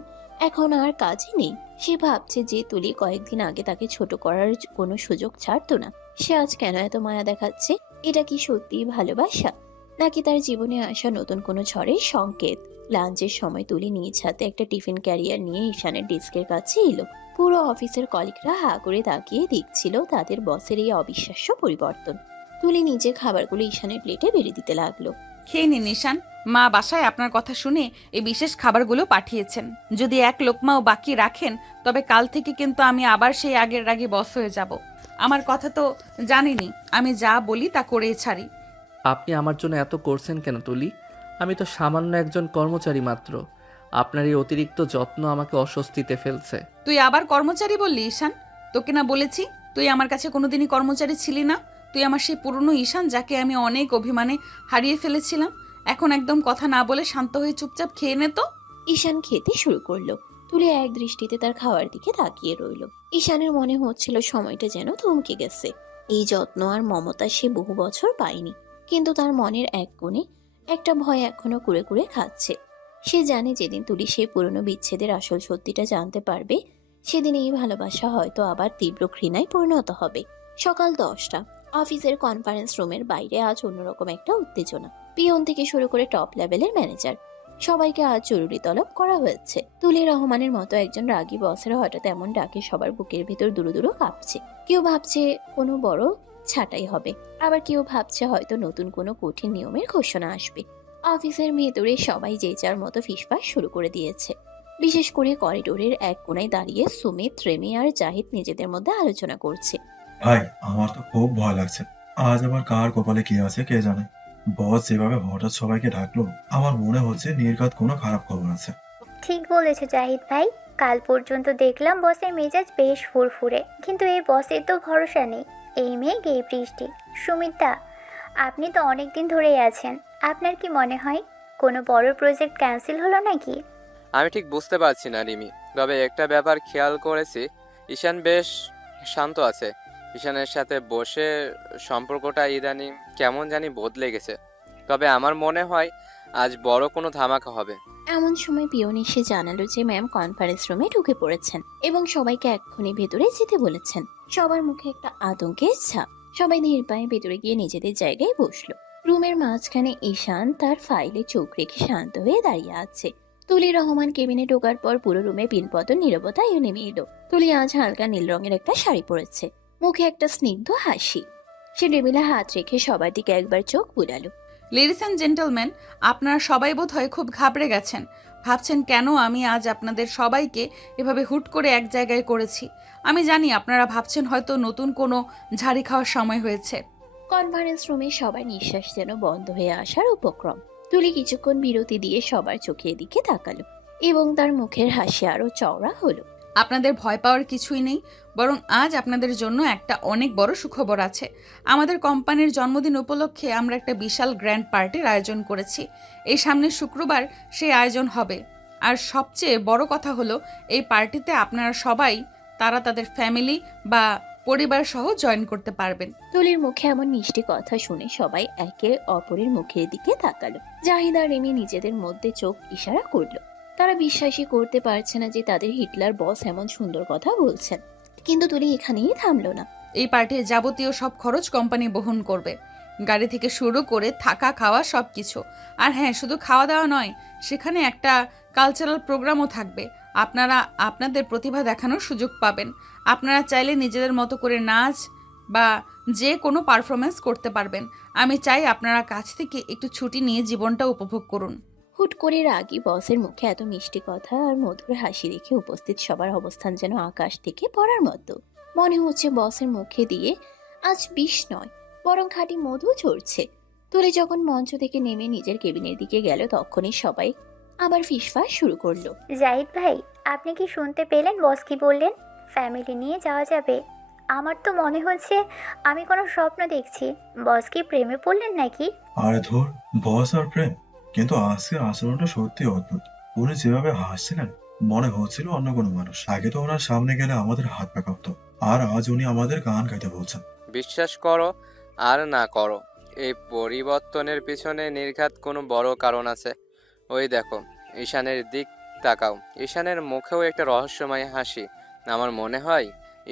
এখন আর কাজে নেই। সে ভাবছে যে তুলি কয়েকদিন আগে তাকে ছোট করার কোনো সুযোগ ছাড়তো না, সে আজ কেন এত মায়া দেখাচ্ছে? এটা কি সত্যিই ভালোবাসা, নাকি তার জীবনে আসা নতুন কোনো ঝড়ের সংকেত? লাঞ্চের সময় তুলি নিজ হাতে একটা টিফিন ক্যারিয়ার নিয়ে ঈশানের ডেস্কের কাছে এলো। পুরো অফিসের কলিগরা হা করে তাকিয়ে দেখছিল তাদের বসের এই অবিশ্বাস্য পরিবর্তন। তুলি নিজে খাবারগুলো ঈশানের প্লেটে বেড়ে দিতে লাগলো। খেয়ে নিন ঈশান, মা বাসায় আপনার কথা শুনে এই বিশেষ খাবারগুলো পাঠিয়েছেন। যদি এক লোকমাও বাকি রাখেন তবে কাল থেকে কিন্তু আমি আবার সেই আগের রাগে বস হয়ে যাব। আমার কথা তো জানেনই, আমি যা বলি তা করেই ছাড়ি। আপনি আমার জন্য এত করছেন কেন তুলি? আমি তো সামান্য একজন কর্মচারী মাত্র। আপনার এই অতিরিক্ত যত্ন আমাকে অস্বস্তিতে ফেলছে। তুই আবার কর্মচারী বললি ঈশান? তোকে না বলেছি তুই আমার কাছে কোনোদিনই কর্মচারী ছিলি না? তুই আমার সেই পুরনো ঈশান, যাকে আমি অনেক অভিমানে হারিয়ে ফেলেছিলাম। এখন একদম কথা না বলে শান্ত হয়ে চুপচাপ খেয়ে নে তো। ঈশান খেতে শুরু করলো। তুলি এক দৃষ্টিতে তার খাওয়ার দিকে তাকিয়ে রইল। ঈশানের মনে হচ্ছিল সময়টা যেন থমকে গেছে। এই যত্ন আর মমতা সে বহু বছর পায়নি, কিন্তু তার মনের এক কোণে একটা ভয় এখনো কুড়ে কুড়ে খাচ্ছে। সে জানে যেদিন তুলি সেই পুরনো বিচ্ছেদের আসল সত্যিটা জানতে পারবে, সেদিন এই ভালোবাসা হয়তো আবার তীব্র ঘৃণায় পরিণত হবে। সকাল 10টা। অফিসের কনফারেন্স রুমের বাইরে আজ অন্যরকম একটা উত্তেজনা। পিয়ন থেকে শুরু করে টপ লেভেলের ম্যানেজার সবাইকে আজ জরুরি তলব করা হয়েছে। তুলি রহমানের মতো একজন রাগী বসের হঠাৎ এমন ডাকে সবার বুকের ভেতর দুরু দুরু কাঁপছে। কেউ ভাবছে কোনো বড় ছাঁটাই হবে, আবার কেউ ভাবছে হয়তো নতুন কোনো কঠিন নিয়মের ঘোষণা আসবে। অফিসের ভেতরে সবাই যে যার মতো ফিসফাস শুরু করে দিয়েছে। বিশেষ করে করিডোরের এক কোণায় দাঁড়িয়ে সুমিত, রেমি আর জাহিদ নিজেদের মধ্যে আলোচনা করছে। ভাই, আমার তো খুব ভয় লাগছে। আজ আবার কার কপালে কি আছে কে জানে। বস যেভাবে হঠাৎ সবাইকে ডাকলো, আমার মনে হচ্ছে নির্ঘাত কোনো খারাপ খবর আছে। ঠিক বলেছো জাহিদ ভাই, কাল পর্যন্ত দেখলাম বসের মেজাজ বেশ ফুরফুরে, কিন্তু এই বসের তো ভরসা নেই। এই মেঘ এই বৃষ্টি। সুমিতা, আপনি তো অনেক দিন ধরেই আছেন, আপনার কি মনে হয় কোনো বড় প্রজেক্ট ক্যান্সেল হলো নাকি? আমি ঠিক বুঝতে পারছি না রিমি, তবে একটা ব্যাপার খেয়াল করেছি, ঈশান বেশ শান্ত আছে। ঈশানের সাথে বসে সম্পর্কটা ইদানিং কেমন জানি বদলে গেছে। তবে আমার মনে হয় আজ বড় কোনো ধামাকা হবে। এমন সময় পিয়ন এসে জানালো যে ম্যাম কনফারেন্স রুমে ঢুকে পড়েছেন এবং সবাইকে এক্ষুনি ভেতরে যেতে বলেছেন। সবার মুখে একটা আতঙ্কের ছাপ। সবাই ধীর পায়ে ভেতরে গিয়ে নিজেদের জায়গায় বসলো। রুমের মাঝখানে ঈশান তার ফাইলে চোখ রেখে শান্ত হয়ে দাঁড়িয়ে আছে। তুলি রহমান কেবিনে ঢোকার পর পুরো রুমে পিনপতন নীরবতা নেমে এলো। তুলি আজ হালকা নীল রঙের একটা শাড়ি পরেছে, মুখে একটা স্নিগ্ধ হাসি। সে টেবিলে হাত রেখে সবার দিকে একবার চোখ বুলালো। লেডিস অ্যান্ড জেন্টলম্যান, আপনারা সবাই বোধহয় খুব ঘাবড়ে গেছেন। ভাবছেন কেন আমি আজ আপনাদের সবাইকে এভাবে হুট করে এক জায়গায় করেছি। আমি জানি আপনারা ভাবছেন হয়তো নতুন কোনো ঝাড়ি খাওয়ার সময় হয়েছে। কনফারেন্স রুমে সবার নিঃশ্বাস যেন বন্ধ হয়ে আসার উপক্রম। তুলি কিছুক্ষণ বিরতি দিয়ে সবার চোখের দিকে তাকালো এবং তার মুখের হাসি আরো চওড়া হলো। আপনাদের ভয় পাওয়ার কিছুই নেই, বরং আজ আপনাদের জন্য একটা অনেক বড় সুখবর আছে। আমাদের কোম্পানির জন্মদিন উপলক্ষে আমরা একটা বিশাল গ্র্যান্ড পার্টির আয়োজন করেছি। এই সামনের শুক্রবার সেই আয়োজন হবে। আর সবচেয়ে বড় কথা হলো, এই পার্টিতে আপনারা সবাই তাদের ফ্যামিলি বা পরিবার সহ জয়েন করতে পারবেন। তুলির মুখে এমন মিষ্টি কথা শুনে সবাই একে অপরের মুখের দিকে তাকালো। জাহিদ আর রেমি নিজেদের মধ্যে চোখ ইশারা করলো। তারা বিশ্বাসই করতে পারছে না যে তাদের হিটলার বস এমন সুন্দর কথা বলছেন। কিন্তু তুলি এখানেই থামলো না। এই পার্টির যাবতীয় সব খরচ কোম্পানি বহন করবে, গাড়ি থেকে শুরু করে থাকা খাওয়া সব কিছু। আর হ্যাঁ, শুধু খাওয়া দাওয়া নয়, সেখানে একটা কালচারাল প্রোগ্রামও থাকবে। আপনারা আপনাদের প্রতিভা দেখানোর সুযোগ পাবেন। আপনারা চাইলে নিজেদের মতো করে নাচ বা যে কোনো পারফরমেন্স করতে পারবেন। আমি চাই আপনারা কাছ থেকে একটু ছুটি নিয়ে জীবনটা উপভোগ করুন। হুট করে রাগী বসের মুখে এত মিষ্টি কথা আর মধুর হাসি দেখে উপস্থিত সবার অবস্থান যেন আকাশ থেকে পড়ার মতো। মনে হচ্ছে বসের মুখে দিয়ে আজ বিষ নয়, বরং খাঁটি মধু ঝরছে। তুলি যখন মঞ্চ থেকে নেমে নিজের কেবিনের দিকে গেল, তখনই সবাই আবার ফিসফাস শুরু করলো। জাহিদ ভাই, আপনি কি শুনতে পেলেন বস কি বললেন? ফ্যামিলি নিয়ে যাওয়া যাবে। আমার তো মনে হচ্ছে আমি কোনো স্বপ্ন দেখছি। বস কি প্রেমে পড়লেন নাকি? আরে ধুর, বস আর প্রেম! কিন্তু আজকের আচরণটা সত্যি অদ্ভুত। উনি যেভাবে হাসছিলেন, মনে হচ্ছিল অন্য কোনো মানুষ। আগে তো ওনার সামনে গেলে আমাদের হাত পা কাঁপতো, আর আজ উনি আমাদের গান গাইতে বলছেন। বিশ্বাস করো আর না করো, এই পরিবর্তনের পিছনে নির্ঘাত কোনো বড় কারণ আছে। ওই দেখো, ঈশানের দিক তাকাও। ঈশানের মুখেও একটা রহস্যময় হাসি। আমার মনে হয়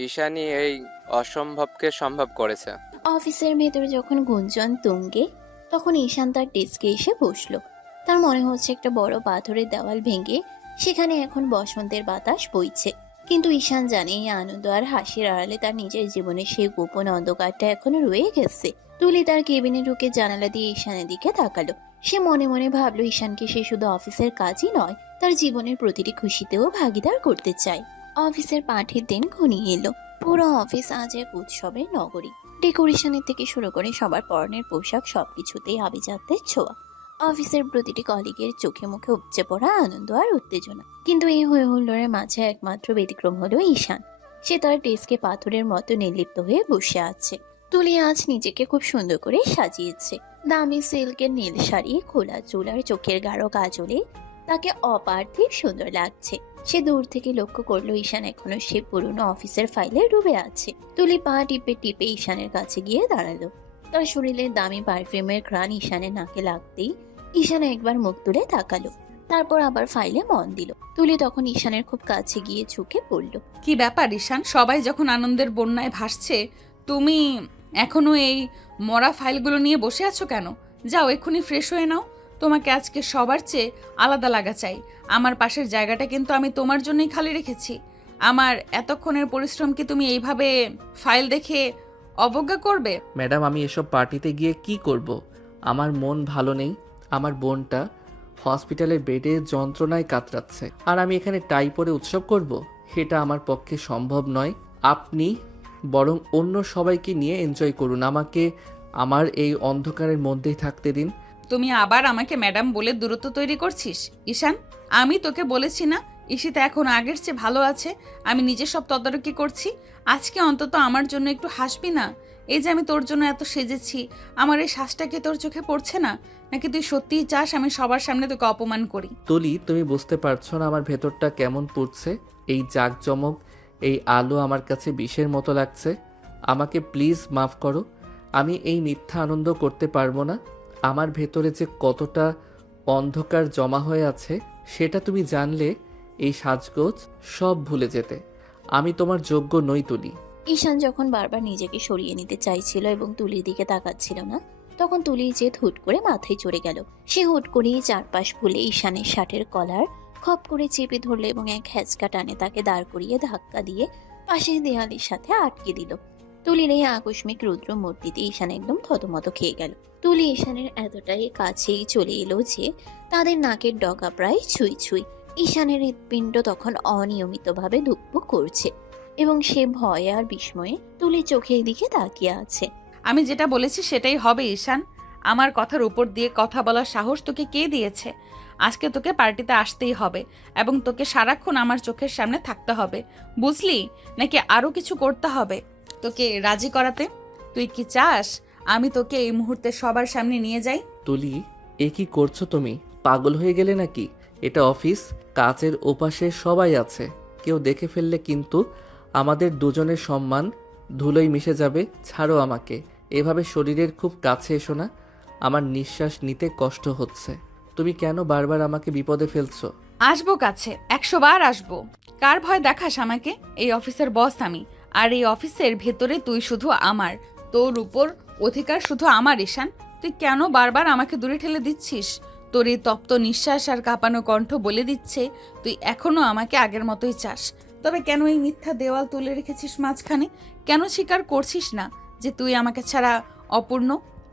ঈশানই এই অসম্ভবকে সম্ভব করেছে। অফিসের ভেতরে যখন গুঞ্জন তুঙ্গে, তখন ঈশান তার ডেস্কে এসে বসলো। তার মনে হচ্ছে একটা বড় পাথরের দেওয়াল ভেঙে সেখানে এখন বসন্তের বাতাস বইছে। কিন্তু ঈশান জানে এই আনন্দ আর হাসির আড়ালে তার নিজের জীবনের সেই গোপন অন্ধকারটা এখনো রয়ে গেছে। তুলি তার কেবিনে ঢুকে জানালা দিয়ে ঈশানের দিকে তাকালো। সে মনে মনে ভাবলো ঈশানকে সে শুধু অফিসের কাজই নয়, তার জীবনের প্রতিটি খুশিতেও ভাগিদার করতে চায়। অফিসের পাঠের দিন ঘনিয়ে এলো। পুরো অফিস আজ এক উৎসবের নগরী। ডেকোরেশনের থেকে শুরু করে সবার পরনের পোশাক, সবকিছুতেই আভিজাত্যের ছোঁয়া। অফিসের প্রতিটি কলিগের চোখে মুখে উপচে পড়া আনন্দ আর উত্তেজনা। কিন্তু এই হই হুল্লোড়ের মাঝে একমাত্র ব্যতিক্রম হলো ঈশান। সে তার ডেস্কে পাথরের মতো নির্লিপ্ত হয়ে বসে আছে। তুলি আজ নিজেকে খুব সুন্দর করে সাজিয়েছে। দামি সিল্কের নীল শাড়ি, খোলা চুল আর চোখের গাঢ় কাজলে তাকে অপার্থিব সুন্দর লাগছে। সে দূর থেকে লক্ষ্য করলো ঈশান এখনো সে পুরনো অফিসের ফাইলে ডুবে আছে। তুলি পা টিপে টিপে ঈশানের কাছে গিয়ে দাঁড়ালো। তার শরীরের দামি পারফিউমের ঘ্রাণ ঈশানের নাকে লাগতেই ঈশান একবার মুখ তুলে তাকালো, তারপর আবার ফাইলে মন দিল। তুলি তখন ঈশানের খুব কাছে গিয়ে ঝুঁকে পড়ল। কি ব্যাপার ঈশান, সবাই যখন আনন্দের বন্যায় ভাসছে, তুমি এখনো এই মরা ফাইলগুলো নিয়ে বসে আছো কেন? যাও, এক্ষুনি ফ্রেশ হয়ে নাও। তোমাকে আজকে সবার চেয়ে আলাদা লাগা চাই। আমার পাশের জায়গাটা কিন্তু আমি তোমার জন্যই খালি রেখেছি। আমার এতক্ষণের পরিশ্রম কি তুমি এইভাবে ফাইল দেখে অবজ্ঞা করবে? ম্যাডাম, আমি এসব পার্টিতে গিয়ে কি করব? আমার মন ভালো নেই। আমার বোনটা হসপিটালের বেডে যন্ত্রণায় কাতরাচ্ছে, আর আমি এখানে টাই পরে উৎসব করব? সেটা আমার পক্ষে সম্ভব নয়। আপনি বরং অন্য সবাইকে নিয়ে এনজয় করুন, আমাকে আমার এই অন্ধকারের মধ্যেই থাকতে দিন। তুমি আবার আমাকে ম্যাডাম বলে দূরত্ব তৈরি করছিস ঈশান? আমি তোকে বলেছি না ঈশিতা এখন আগের চেয়ে ভালো আছে? আমি নিজে সব তদারকি করছি। আজকে অন্তত আমার জন্য একটু হাসবি না? এই যে আমি তোর জন্য এত সেজেছি, আমার এই শ্বাসটা কি তোর চোখে পড়ছে না? নাকি তুই সত্যিই চাস আমি সবার সামনে তোকে অপমান করি? তুলি, তুমি বুঝতে পারছো না আমার ভেতরটা কেমন পড়ছে? এই জাঁকজমক, এই আলো আমার কাছে বিষের মতো লাগছে। আমাকে প্লিজ মাফ করো। আমি এই মিথ্যা আনন্দ করতে পারবো না। আমার ভেতরে যে কতটা অন্ধকার জমা হয়ে আছে সেটা তুমি জানলে এই সাজগোজ সব ভুলে যেতে। আমি তোমার যোগ্য নই তুলি। ঈশান যখন বারবার নিজেকে সরিয়ে নিতে চাইছিল এবং তুলির দিকে তাকাচ্ছিল না, তখন তুলির জেদ হুট করে মাথায় চড়ে গেল। সে হুট করেই চারপাশ ভুলে ঈশানের শার্টের কলার খপ করে চেপে ধরল এবং এক হ্যাচকা টানে তাকে দাঁড় করিয়ে ধাক্কা দিয়ে পাশের দেয়ালের সাথে আটকে দিল। তুলির এই আকস্মিক রুদ্র মূর্তিতে ঈশান একদম থতমত খেয়ে গেল। তুলি ঈশানের এতটাই কাছেই চলে এলো যে তাদের নাকের ডগা প্রায় ছুঁই ছুঁই। ঈশানের হৃৎপিণ্ড তখন অনিয়মিতভাবে ধুকপুক করছে এবং সে ভয় আর বিস্ময়ে তুলির চোখের দিকে তাকিয়ে আছে। আমি যেটা বলেছি সেটাই হবে ঈশান। আমার কথার উপর দিয়ে কথা বলার সাহস তোকে কে দিয়েছে? আজকে তোকে পার্টিতে আসতেই হবে এবং তোকে সারাক্ষণ আমার চোখের সামনে থাকতে হবে, বুঝলি? নাকি আরও কিছু করতে হবে তোকে রাজি করাতে? তুই কি চাস আমি তোকে এই মুহূর্তে সবার সামনে নিয়ে যাই? তুলি, এ কি করছো তুমি? পাগল হয়ে গেলে নাকি? এটা অফিস, কাচের ওপাশে সবাই আছে। কেউ দেখে ফেললে কিন্তু আমাদের দুজনের সম্মান ধুলোয় মিশে যাবে। ছাড়ো আমাকে, এভাবে শরীরের খুব কাছে এসো না। আমার নিঃশ্বাস নিতে কষ্ট হচ্ছে। তুমি কেন বারবার আমাকে বিপদে ফেলছো? আসবো কাছে, 100 বার আসবো। কার ভয় দেখাস আমাকে? এই অফিসের বস আমি, আর এই অফিসের ভেতরে তুই শুধু আমার, তোর উপর অধিকার শুধু আমার। ঈশান, তুই কেন বারবার আমাকে দূরে ঠেলে দিচ্ছিস? তোর এই তপ্ত নিঃশ্বাস আর কাঁপানো কণ্ঠ বলে দিচ্ছে তুই এখনো আমাকে আগের মতোই চাস। তবে কেন এই মিথ্যা দেওয়াল তুলে রেখেছিস মাঝখানে? কেন স্বীকার করছিস না যে তুই আমাকে ছাড়া অপূর্ণ?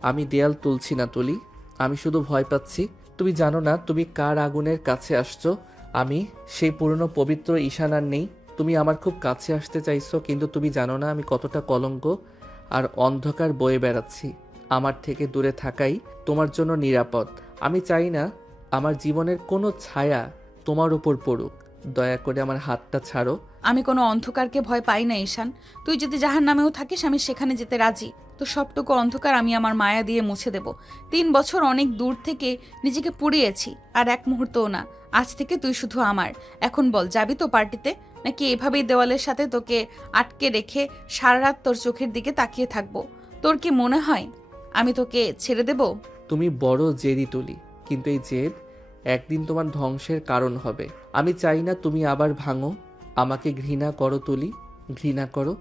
আমি দেয়াল তুলছি না তুলি, আমি শুধু ভয় পাচ্ছি। তুমি জানো না তুমি কার আগুনের কাছে আসছো। আমি সেই পুরনো পবিত্র ঈশান আর নেই। তুমি আমার খুব কাছে আসতে চাইছো, কিন্তু তুমি জানো না আমি কতটা কলঙ্ক আর অন্ধকার বয়ে বেড়াচ্ছি। আমার থেকে দূরে থাকাই তোমার জন্য নিরাপদ। আমি চাই না আমার জীবনের কোনো ছায়া তোমার উপর পড়ুক। দয়া করে আমার হাতটা ছাড়ো। আমি কোনো অন্ধকারকে ভয় পাই না ঈশান। তুই যদি জাহান্নামেও থাকিস আমি সেখানে যেতে রাজি। তো সবটুকু অন্ধকার আমি আমার মায়া দিয়ে মুছে দেব। 3 বছর অনেক দূর থেকে নিজেকে পুড়িয়েছি, আর এক মুহূর্তও না। আজ থেকে তুই শুধু আমার। এখন বল, যাবি তো পার্টিতে, নাকি এভাবেই দেওয়ালের সাথে তোকে আটকে রেখে সারা রাত তোর চোখের দিকে তাকিয়ে থাকবো? তোর কি মনে হয় আমি তোকে ছেড়ে দেব? তুমি বড় জেদি তুলি, কিন্তু এই জেদ একদিন তোমার ধ্বংসের কারণ হবে। আমি চাই না তুমি আবার ভাঙো। আমাকে ঘৃণা করো তুলি, ঘৃণা করো।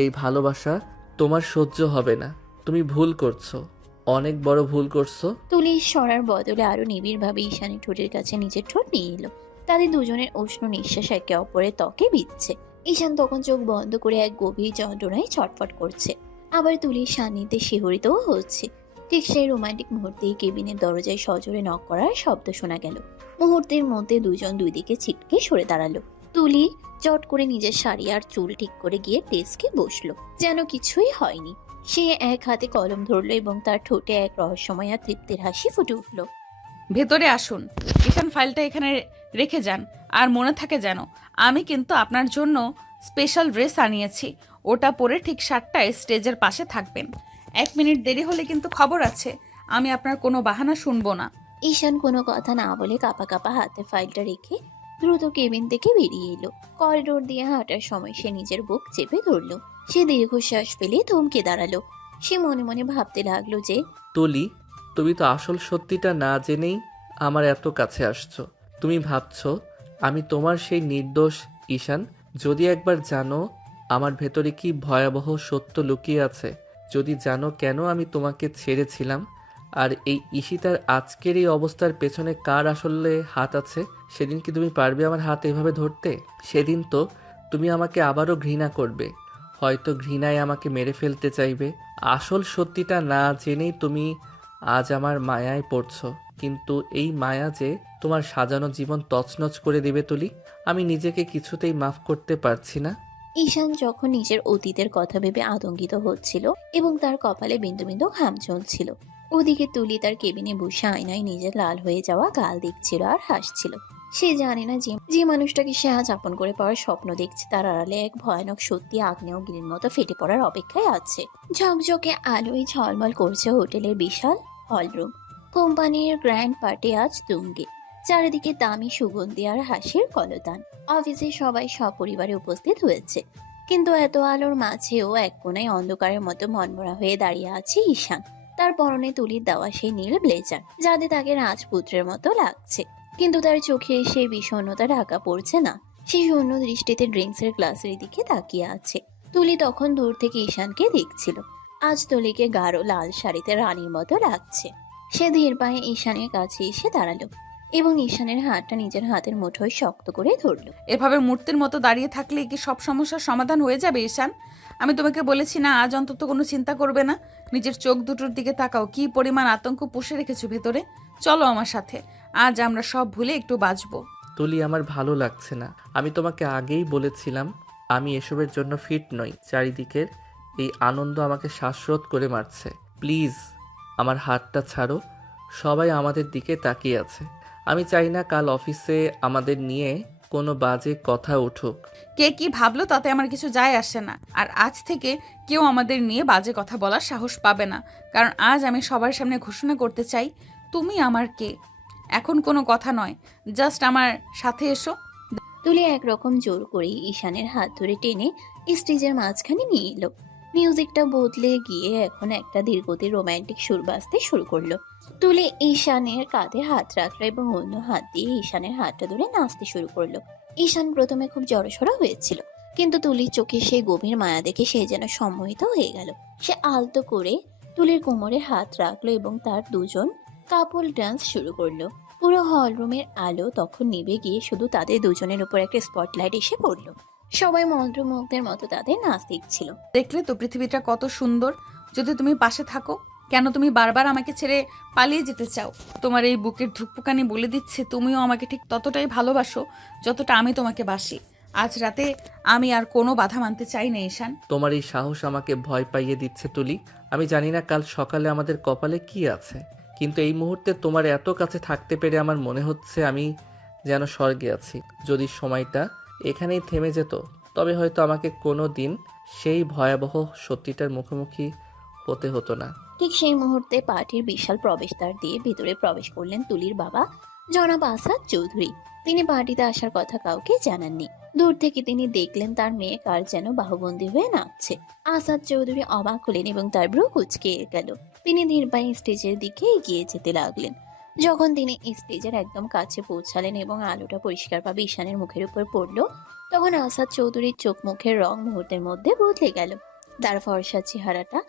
এই ভালোবাসা তোমার সহ্য হবে না। তুমি ভুল করছো, অনেক বড় ভুল করছো। তুলি সরার বদলে আরো নিবিড়ভাবে ঈশানের ঠোঁটের কাছে নিজের ঠোঁট নিয়ে এলো। তাদের দুজনের উষ্ণ নিঃশ্বাস একে অপরের ত্বকে বিঁধছে। ঈশান তখন চোখ বন্ধ করে এক গভীর যন্ত্রণায় ছটফট করছে, আবার তুলির সান্নিধ্যে শিহরিতও হচ্ছে। ঠিক সেই রোমান্টিক মুহূর্তেই কেবিনের দরজায় সজোরে নক করার শব্দ শোনা গেল। মুহূর্তের মধ্যে দুজন দুই দিকে ছিটকে সরে দাঁড়ালো। তুলি চট করে নিজের শাড়ি আর চুল ঠিক করে গিয়ে ডেস্কে বসলো, যেন কিছুই হয়নি। সে এক হাতে কলম ধরলো এবং তার ঠোঁটে এক রহস্যময় আর তৃপ্তির হাসি ফুটে উঠল। ভেতরে আসুন। ঈশান, ফাইলটা এখানে রেখে যান। আর মনে থাকে যেন, আমি কিন্তু আপনার জন্য স্পেশাল ড্রেস আনিয়েছি। ওটা পরে ঠিক 7টায় স্টেজের পাশে থাকবেন। 1 মিনিট দেরি হলে কিন্তু খবর আছে। আমি আপনার কোনো বাহানা শুনবো না। ঈশান কোনো কথা না বলে কাঁপা কাঁপা হাতে ফাইলটা রেখে দ্রুত কেবিন থেকে বেরিয়ে এলো। করিডোর দিয়ে হাঁটার সময় সে নিজের বুক চেপে ধরলো। সে দীর্ঘশ্বাস ফেলে থমকে দাঁড়ালো। সে মনে মনে ভাবতে লাগলো যে তুলি, তুমি তো আসল সত্যিটা না জেনেই আমার এত কাছে আসছো। তুমি ভাবছো আমি তোমার সেই নির্দোষ ঈশান। যদি একবার জানো আমার ভেতরে কি ভয়াবহ সত্য লুকিয়ে আছে, যদি জানো কেন আমি তোমাকে ছেড়েছিলাম, আর এই ঈশিতার আজকের এই অবস্থার পেছনে কার আসলে হাত আছে, সেদিন কি তুমি পারবে আমার হাত এভাবে ধরতে? সেদিন তো তুমি আমাকে আবারও ঘৃণা করবে, হয়তো ঘৃণায় আমাকে মেরে ফেলতে চাইবে। আসল সত্যিটা না জেনেই তুমি আজ আমার মায়ায় পড়ছো, কিন্তু এই মায়া যে তোমার সাজানো জীবন তছনছ করে দিবে তুলি। আমি নিজেকে কিছুতেই মাফ করতে পারছি না। ঈশান যখন নিজের অতীতের কথা ভেবে আতঙ্কিত হচ্ছিল এবং তার কপালে বিন্দু বিন্দু ঘাম চলছিল, ওদিকে তুলি তার কেবিনে বসে আয়নায় নিজের লাল হয়ে যাওয়া গাল দেখছিল আর হাসছিল। সে জানে না যে মানুষটাকে সে আজ আপন করে পাওয়ার স্বপ্ন দেখছে, তার আড়ালে এক ভয়ানক সত্যি আগ্নেয়গিরির মতো ফেটে পড়ার অপেক্ষায় আছে। ঝকঝকে আলোয় ঝলমল করছে হোটেলের বিশাল হলরুম। কোম্পানির গ্র্যান্ড পার্টি আজ তুঙ্গে। চারিদিকে দামি সুগন্ধি আর হাসির কলতান। অফিসে সবাই সপরিবারে উপস্থিত হয়েছে, কিন্তু এত আলোর মাঝেও এক কোণায় অন্ধকারের মতো মনমরা হয়ে দাঁড়িয়ে আছে ঈশান। তার পরনে তুলির দেওয়া সেই নীল ব্লেজার, যাতে তাকে রাজপুত্রের মতো লাগছে, কিন্তু তার চোখে সেই বিষণ্ণতা ঢাকা পড়ছে না। সে শূন্য দৃষ্টিতে ড্রিঙ্কসের গ্লাসের দিকে তাকিয়ে আছে। তুলি তখন দূর থেকে ঈশানকে দেখছিল। আজ তুলিকে গাঢ় লাল শাড়িতে রানীর মতো লাগছে। সে ধীর পায়ে ঈশানের কাছে এসে দাঁড়ালো এবং ঈশানের হাতটা নিজের হাতের মুঠোয় শক্ত করে ধরলো। এভাবে মূর্তির মতো দাঁড়িয়ে থাকলে কি সব সমস্যার সমাধান হয়ে যাবে ঈশান? আমি তোমাকে বলেছি না, আজ অন্তত কোনো চিন্তা করবে না। নিজের চোখ দুটোর দিকে তাকাও, কি পরিমাণ আতঙ্ক পুষে রেখেছো ভেতরে। চলো আমার সাথে, আজ আমরা সব ভুলে একটু বাঁচবো। তুলি, আমার ভালো লাগছে না। আমি তোমাকে আগেই বলেছিলাম আমি এসবের জন্য ফিট নই। চারিদিকের এই আনন্দ আমাকে শ্বাসরোধ করে মারছে। প্লিজ আমার হাতটা ছাড়ো। সবাই আমাদের দিকে তাকিয়ে আছে। আমি চাই না কাল অফিসে আমাদের নিয়ে কোনো বাজে কথা উঠুক। কে কি ভাবলো তাতে আমার কিছু যায় আসে না। আর আজ থেকে কেউ আমাদের নিয়ে বাজে কথা বলার সাহস পাবে না, কারণ আজ আমি সবার সামনে ঘোষণা করতে চাই তুমি আমার কে। এখন কোনো কথা নয়, জাস্ট আমার সাথে এসো। তুলি একরকম জোর করেই ঈশানের হাত ধরে টেনে স্টেজের মাঝখানে নিয়ে এলো। মিউজিকটা বদলে গিয়ে এখন একটা ধীরগতির রোমান্টিক সুর বাজতে শুরু করলো। তুলি ঈশানের কাঁধে হাত রাখলো এবং অন্য হাত দিয়ে ঈশানের হাতটা ধরে নাচতে শুরু করলো। ঈশান প্রথমে খুব জড়সড় হয়েছিল, কিন্তু তুলির চোখে সেই গভীর মায়া দেখে সে যেন সম্মোহিত হয়ে গেল। সে আলতো করে তুলির কোমরে হাত রাখলো এবং তার দুজন কাপল ডান্স শুরু করলো। পুরো হল রুমের আলো তখন নিভে গিয়ে শুধু তাদের দুজনের উপর একটা স্পটলাইট এসে পড়লো। সবাই মন্ত্রমুগ্ধের মতো তাদের নাচ দেখছিল। দেখলে তো পৃথিবীটা কত সুন্দর যদি তুমি পাশে থাকো। কেন তুমি বারবার আমাকে ছেড়ে পালিয়ে যেতে চাও? তোমার এই বুকের ধুকপুকানি বলে দিচ্ছে তুমিও আমাকে ঠিক ততটাই ভালোবাসো যতটা আমি তোমাকে বাসি। আজ রাতে আমি আর কোনো বাধা মানতে চাই না ঈশান। তোমার এই সাহস আমাকে ভয় পাইয়ে দিচ্ছে তুলি। আমি জানি না কাল সকালে আমাদের কপালে কি আছে, কিন্তু এই মুহূর্তে তোমার এত কাছে থাকতে পেরে আমার মনে হচ্ছে আমি যেন স্বর্গে আছি। যদি সময়টা এখানেই থেমে যেত তবে হয়তো আমাকে কোনো দিন সেই ভয়াবহ সত্যিটার মুখোমুখি হতে হতো না। ঠিক সেই মুহূর্তে পার্টির বিশাল প্রবেশদ্বার দিয়ে ভিতরে প্রবেশ করলেন তুলির বাবা জনাব আসাদ চৌধুরী। তিনি পার্টিতে আসার কথা কাউকে জানাননি। দূর থেকে তিনি দেখলেন তার মেয়ে কার যেন বাহুবন্দী হয়ে নাচছে। আসাদ চৌধুরী অবাক হলেন এবং তার ভ্রু কুঁচকে গেল। তিনি ধীর পায়ে স্টেজের দিকে এগিয়ে যেতে লাগলেন। যখন তিনি স্টেজের একদম কাছে পৌঁছালেন এবং আলোটা পরিষ্কারভাবে ঈশানের মুখের উপর পড়ল, তখন আসাদ চৌধুরীর চোখ মুখের রং মুহূর্তের মধ্যে বদলে গেল। তার ফর্সা চেহারাটা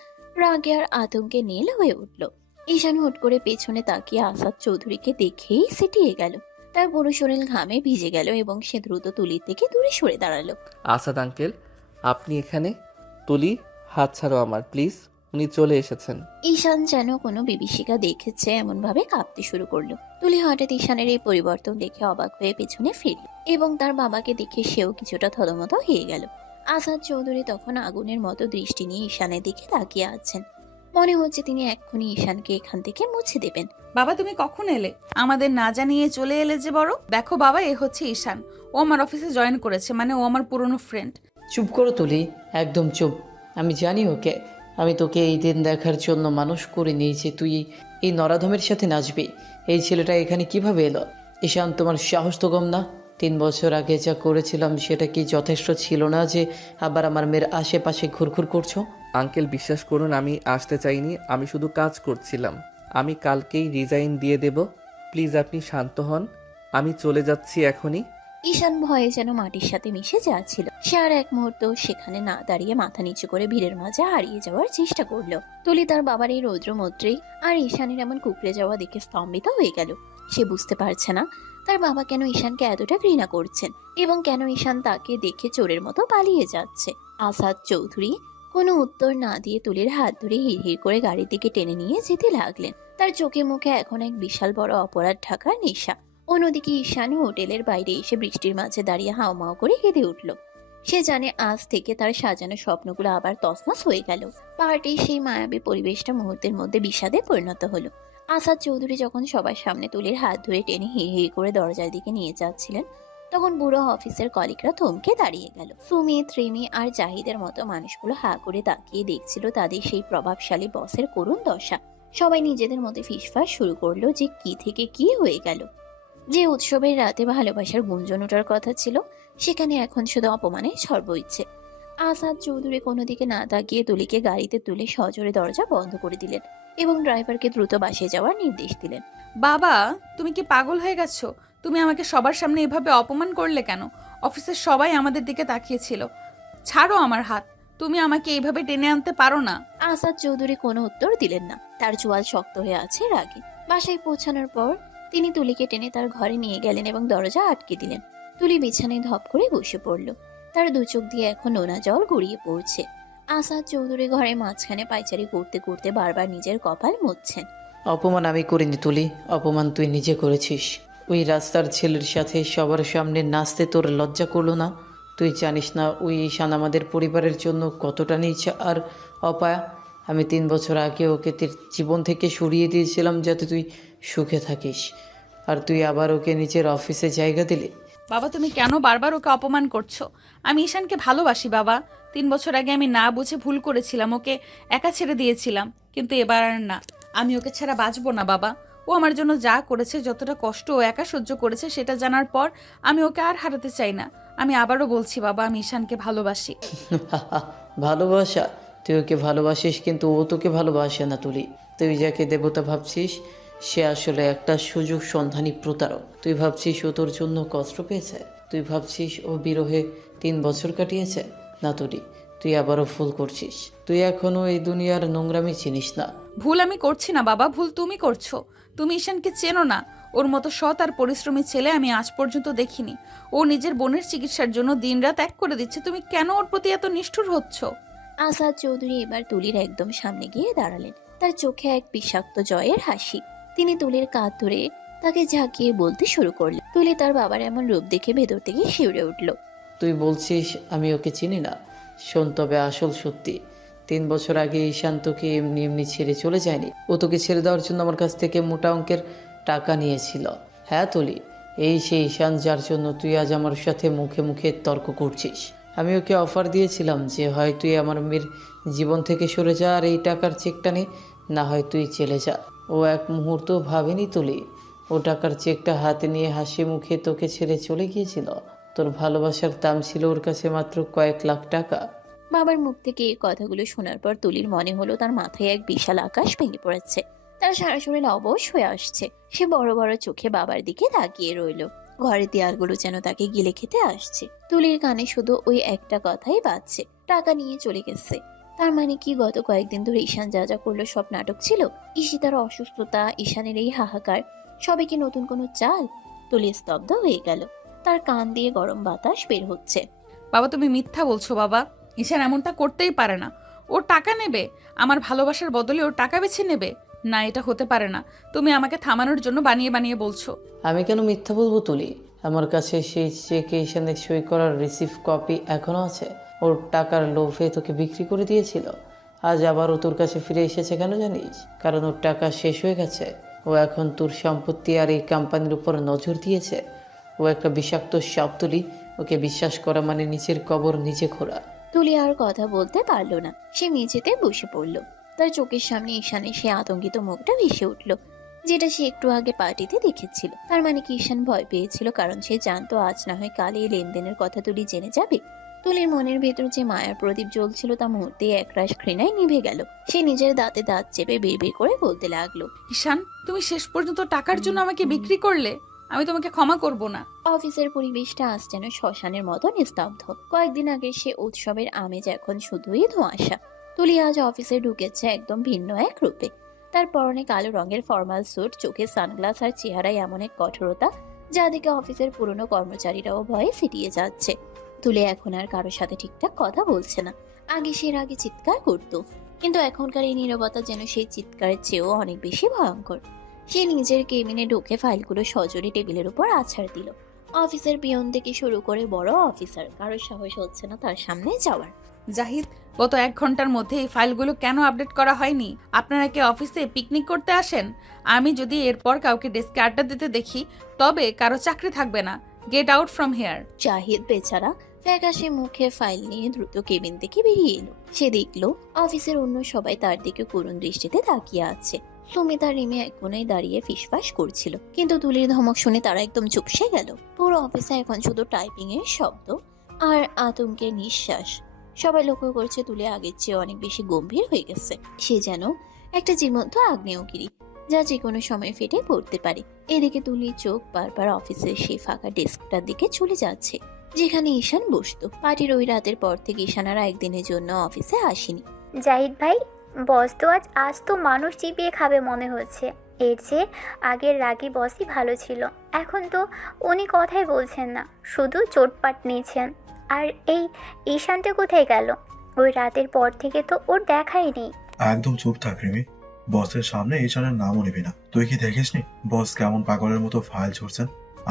রাগে আর আতঙ্কে নীল হয়ে উঠল। ঈশান হুট করে পেছনে তাকিয়ে আসাদ চৌধুরীকে দেখেই সিটিয়ে গেল। তার পুরো শরীর ঘামে ভিজে গেল এবং সে দ্রুত তুলির থেকে দূরে সরে দাঁড়ালো। আসাদ আঙ্কেল, আপনি এখানে? তুলি, হাত ছাড়ো আমার প্লিজ, উনি চলে এসেছেন। ঈশান যেন কোনো বিভীষিকা দেখেছে এমন ভাবে কাঁপতে শুরু করলো। তুলি হঠাৎ ঈশানের এই পরিবর্তন দেখে অবাক হয়ে পেছনে ফিরল এবং তার বাবাকে দেখে সেও কিছুটা থতমত হয়ে গেল। আসাদ চৌধুরী তখন আগুনের মতো দৃষ্টি নিয়ে ঈশানের দিকে তাকিয়ে আছেন। মনে হচ্ছে তিনি এক্ষুনি ঈশানকে এখান থেকে মুছে দেবেন। বাবা তুমি কখন এলে? আমাদের না জানিয়ে চলে এলে যে বড়। দেখো বাবা, এ হচ্ছে ঈশান। ও আমার অফিসে জয়েন করেছে, মানে ও আমার পুরনো ফ্রেন্ড। চুপ করো তুলি, একদম চুপ। আমি জানি ওকে। আমি তোকে এই দিন দেখার জন্য মানুষ করে নিয়েছি। তুই এই নরাধমের সাথে নাচবি? এই ছেলেটা এখানে কিভাবে এলো? ঈশান, তোমার সাহস তো কম না? 3 বছর আগে যা করেছিলাম সেটা কি যথেষ্ট ছিল না যে আবার আমার মেয়ের আশেপাশে ঘুরঘুর করছো? আঙ্কেল বিশ্বাস করুন, আমি আসতে চাইনি, আমি শুধু কাজ করছিলাম। আমি কালকেই রিজাইন দিয়ে দেব। প্লিজ আপনি শান্ত হন, আমি চলে যাচ্ছি এখনই। ঈশান ভয়ে যেন মাটির সাথে মিশে যাচ্ছিল। সে আর এক মুহূর্ত সেখানে না দাঁড়িয়ে মাথা নিচু করে ভিড়ের মাঝে হারিয়ে যাওয়ার চেষ্টা করলো। তুলি তার বাবার এই রৌদ্রমূর্তি আর ঈশানের এমন কুকড়ে যাওয়া দেখে স্তম্ভিত হয়ে গেল। সে বুঝতে পারছে না তার বাবা কেন ঈশানকে এতটা ঘৃণা করছেন এবং কেন ঈশান তাকে দেখে চোরের মতো পালিয়ে যাচ্ছে। আসাদ চৌধুরী কোনো উত্তর না দিয়ে তুলির হাত ধরে হিড়হিড় করে গাড়ির দিকে টেনে নিয়ে যেতে লাগলেন। তার চোখে মুখে এখন এক বিশাল বড় অপরাধ ঢাকার নেশা। অন্যদিকে ঈশান হোটেলের বাইরে এসে বৃষ্টির মাঝে দাঁড়িয়ে হাওমাও করে কেঁদে উঠল। সে জানে আজ থেকে তার সাজানো স্বপ্নগুলো আবার তছনছ হয়ে গেল। পার্টির সেই মায়াবী পরিবেশটা মুহূর্তের মধ্যে বিষাদে পরিণত হলো। আসাদ চৌধুরী যখন সবার সামনে তুলির হাত ধরে টেনে হিড়হিড় করে দরজার দিকে নিয়ে যাচ্ছিলেন, তখন বুড়ো অফিসের কলিগরা থমকে দাঁড়িয়ে গেল। সুমিত, রিমি আর জাহিদের মতো মানুষগুলো হা করে তাকিয়ে দেখছিল তাদের সেই প্রভাবশালী বসের করুণ দশা। সবাই নিজেদের মধ্যে ফিসফাস শুরু করলো যে কি থেকে কি হয়ে গেল। যে উৎসবের রাতে ভালোবাসার গুঞ্জন ওঠার কথা ছিল, সেখানে এখন শুধু অপমানের ঝড় বইছে। আসাদ চৌধুরী কোনো দিকে না তাকিয়ে তুলিকে গাড়িতে তুলে সজোরে দরজা বন্ধ করে দিলেন এবং ড্রাইভারকে দ্রুত বাসে যাওয়ার নির্দেশ দিলেন। বাবা তুমি কি পাগল হয়ে গেছো? তুমি আমাকে সবার সামনে এভাবে অপমান করলে কেন? অফিসের সবাই আমাদের দিকে তাকিয়েছিল। ছাড়ো আমার হাত, তুমি আমাকে এইভাবে টেনে আনতে পারো না। আসাদ চৌধুরী কোনো উত্তর দিলেন না। তার চোয়াল শক্ত হয়ে আছে রাগে। বাসায় পৌঁছানোর পর তিনি তুলিকে টেনে তার ঘরে নিয়ে গেলেন এবং দরজা আটকে দিলেন। তুলি বিছানায় ধপ করে বসে পড়ল। তার দু চোখ দিয়ে এখন নোনা জল গড়িয়ে পড়ছে। আসাদ চৌধুরী ঘরে মাঝখানে পায়চারি করতে করতে বারবার নিজের কপাল মুছছেন। অপমান আমি করিনি তুলি, অপমান তুই নিজে করেছিস। ওই রাস্তার ছেলের সাথে সবার সামনে নাচতে তোর লজ্জা করলো না? তুই জানিস না ওই ঈশান আমাদের পরিবারের জন্য কতটা নিচে আর অপায়া। আমি 3 বছর আগে ওকে তোর জীবন থেকে সরিয়ে দিয়েছিলাম যাতে তুই সুখে থাকিস, আর তুই আবার ওকে নিজের অফিসে জায়গা দিলি। বাবা তুমি কেন বারবার ওকে অপমান করছো? আমি ঈশানকে ভালোবাসি বাবা। 3 বছর আগে আমি না বুঝে ভুল করেছিলাম, ওকে একা ছেড়ে দিয়েছিলাম, কিন্তু এবার আর না। আমি ওকে ছাড়া বাঁচবো না বাবা। ও আমার জন্য যা করেছে, যতটা কষ্ট ও একা সহ্য করেছে, সেটা জানার পর আমি ওকে আর হারাতে চাই না। আমি আবারও বলছি বাবা, আমি ঈশানকে ভালোবাসি। ভালোবাসা? তুই ওকে ভালোবাসিস কিন্তু ও তোকে ভালোবাসে না তুলি। তুই যাকে দেবতা ভাবছিস সে আসলে একটা সুযোগ সন্ধানী প্রতারক। তুই ভাবছিস ও তোর জন্য কষ্ট পেয়েছে, তুই ভাবছিস ও বিরহে 3 বছর কাটিয়েছে? না তুলি, তুই আবারও ভুল করছিস। তুই এখনো এই দুনিয়ার নোংরামি চিনিস না। ভুল আমি করছি না বাবা, ভুল তুমি করছো। তুমি ঈশানকে চেনো না। ওর মতো সৎ আর পরিশ্রমী ছেলে আমি আজ পর্যন্ত দেখিনি। ও নিজের বোনের চিকিৎসার জন্য দিনরাত এক করে দিচ্ছে, তুমি কেন ওর প্রতি এত নিষ্ঠুর হচ্ছ? আসাদ চৌধুরী এবার তুলির একদম সামনে গিয়ে দাঁড়ালেন। তার চোখে এক বিষাক্ত জয়ের হাসি। তিনি তুলির কাঁধ ধরে তাকে ঝাঁকিয়ে বলতে শুরু করলেন। তুলি তার বাবার এমন রূপ দেখে ভেতর থেকে শিউরে উঠল। তুই বলছিস আমি ওকে চিনি না? শোন, তবে আসল সত্যি, 3 বছর আগে ঈশান তোকে এমনি এমনি ছেড়ে চলে যায়নি। ও তোকে ছেড়ে দেওয়ার জন্য আমার কাছ থেকে মোটা অঙ্কের টাকা নিয়েছিল। হ্যাঁ তুলি, এই সেই ঈশান যার জন্য তুই আজ আমার সাথে মুখে মুখে তর্ক করছিস। আমি ওকে অফার দিয়েছিলাম যে হয় তুই আমার মেয়ের জীবন থেকে সরে যা আর এই টাকার চেকটা নে, না হয় তুই চলে যা। ও এক মুহূর্ত ভাবেনি তুলি। ও টাকার চেকটা হাতে নিয়ে হাসি মুখে তোকে ছেড়ে চলে গিয়েছিল। তোর ভালোবাসার দাম ছিল ওর কাছে মাত্র কয়েক লাখ টাকা। বাবার মুখ থেকে এই কথাগুলো শোনার পর তুলির মনে হলো তার মাথায় এক বিশাল আকাশ ভেঙে পড়েছে। তার সারা শরীর অবশ হয়ে আসছে। সে বড় বড় চোখে বাবার দিকে তাকিয়ে রইল। ঘরের দেয়ালগুলো যেন তাকে গিলে খেতে আসছে। তুলির কানে শুধু ওই একটা কথাই বাজছে, টাকা নিয়ে চলে গেছে। তার মানে কি গত কয়েকদিন ধরে ঈশান যা যা করলো সব নাটক ছিল? ঈশিতার অসুস্থতা, ঈশানের এই হাহাকার, সবই কি নতুন কোনো চাল? তুলি স্তব্ধ হয়ে গেল। তার কান দিয়ে গরম বাতাস বের হচ্ছে। বাবা তুমি মিথ্যা বলছো বাবা। ঈশান এমনটা করতেই পারে না। ও টাকা নেবে, আমার ভালোবাসার বদলে ওর টাকা বেছে নেবে? না, এটা হতে পারে না। তুমি আমাকে থামানোর জন্য বানিয়ে বানিয়ে বলছো। আমি কেন মিথ্যা বলবো তুলি? আমার কাছে সেই চেকে ঈশানের সই করার রিসিভ কপি এখনো আছে। ওর টাকার লোভে তোকে বিক্রি করে দিয়েছিল। আজ আবারও তোর কাছে ফিরে এসেছে কেন জানিস? কারণ ওর টাকা শেষ হয়ে গেছে। ও এখন তোর সম্পত্তি আর এই কোম্পানির উপর নজর দিয়েছে। ও একটা বিষাক্ত সাপ তুলি। ওকে বিশ্বাস করা মানে নিচের কবর নিজে খোঁড়া। তুলি আর কথা বলতে পারলো না। সে মেঝেতে বসে পড়ল। তার চোখের সামনে ঈশানের সে আতঙ্কিত মুখটা ভেসে উঠল, যেটা সে একটু আগে পার্টিতে দেখেছিল। তার মানে কি ঈশান ভয় পেয়েছিল কারণ সে জানতো আজ না হয় কাল এই লেনদেনের কথা তুলি জেনে যাবে। তুলির মনের ভেতর যে মায়ার প্রদীপ জ্বলছিল তা মুহূর্তে একরাশ ঘৃণায় নিভে গেল। সে নিজের দাঁতে দাঁত চেপে বিড়বিড় করে বলতে লাগলো, ঈশান, তুমি শেষ পর্যন্ত টাকার জন্য আমাকে বিক্রি করলে। আমি তোমাকে ক্ষমা করব না। অফিসের পরিবেশটা আজ যেন শ্মশানের মতো নিস্তব্ধ। কয়েকদিন আগে সে উৎসবের আমেজ এখন শুধুই ধোঁয়াশা। তুলি আজ অফিসে ঢুকেছে একদম ভিন্ন এক রূপে। তার পরনে কালো রঙের ফর্মাল স্যুট, চোখে সানগ্লাস আর চেহারায় এমন এক কঠোরতা যা দেখে অফিসের পুরনো কর্মচারীরাও ভয়ে সিটিয়ে যাচ্ছে। তুলি এখন আর কারোর সাথে ঠিকঠাক কথা বলছে না। আগে সে রাগে চিৎকার করতো, কিন্তু এখনকার এই নীরবতা যেন সেই চিৎকারের চেয়েও অনেক বেশি ভয়ঙ্কর। সে নিজের কেবিনে ঢুকে ফাইলগুলো সজোরে টেবিলের উপর আছাড় দিল। অফিসের পিয়ন থেকে শুরু করে বড় অফিসার কারোর সাহস হচ্ছে না তার সামনে যাওয়ার। জাহিদ, গত 1 ঘন্টার মধ্যে এই ফাইলগুলো কেন আপডেট করা হয়নি? আপনারা কি অফিসে পিকনিক করতে আসেন? আমি যদি এরপর কাউকে ডেস্কে আড্ডা দিতে দেখি তবে কারো চাকরি থাকবে না। Get out from here. Zahid বেচারা ফ্যাকাশে মুখে ফাইল নিয়ে দ্রুত কেবিন থেকে বেরিয়ে এলো। সে দেখলো অফিসের অন্য সবাই তার দিকে করুণ দৃষ্টিতে তাকিয়ে আছে। সুমিতা রিমি এক কোণায় দাঁড়িয়ে ফিসফাস করছিল, কিন্তু তুলির ধমক শুনে তারা একদম চুপসে গেল। পুরো অফিসে এখন শুধু টাইপিং এর শব্দ আর আতঙ্কের নিঃশ্বাস। সবাই লক্ষ্য করছে তুলি আগের চেয়ে অনেক বেশি গম্ভীর হয়ে গেছে। সে যেন একটা জীবন্ত আগ্নেয়গিরি যা যে কোনো সময় ফেটে পড়তে পারে। এদিকে তুলির চোখ বারবার অফিসের সেই ফাঁকা ডেস্কটার দিকে চলে যাচ্ছে যেখানে ঈশান বসতো। পার্টির ওই রাতের পর থেকে ঈশানারা একদিনের জন্য অফিসে আসেনি। জাহিদ ভাই, বস তো আজ তো মানুষ চিবিয়ে খাবে মনে হচ্ছে। এর চেয়ে আগের রাগী বসই ভালো ছিল। এখন তো উনি কথাই বলছেন না, শুধু চোটপাট নিয়েছেন। আর এই ঈশানটা কোথায় গেল? ওই রাতের পর থেকে তো ওর দেখাই নেই। একদম চুপ থাক রিমি। বসের সামনে ঈশানের নামও নিবি না। তুই কি দেখিসনি বস কেমন পাগলের মতো ফাইল ছুড়ছেন?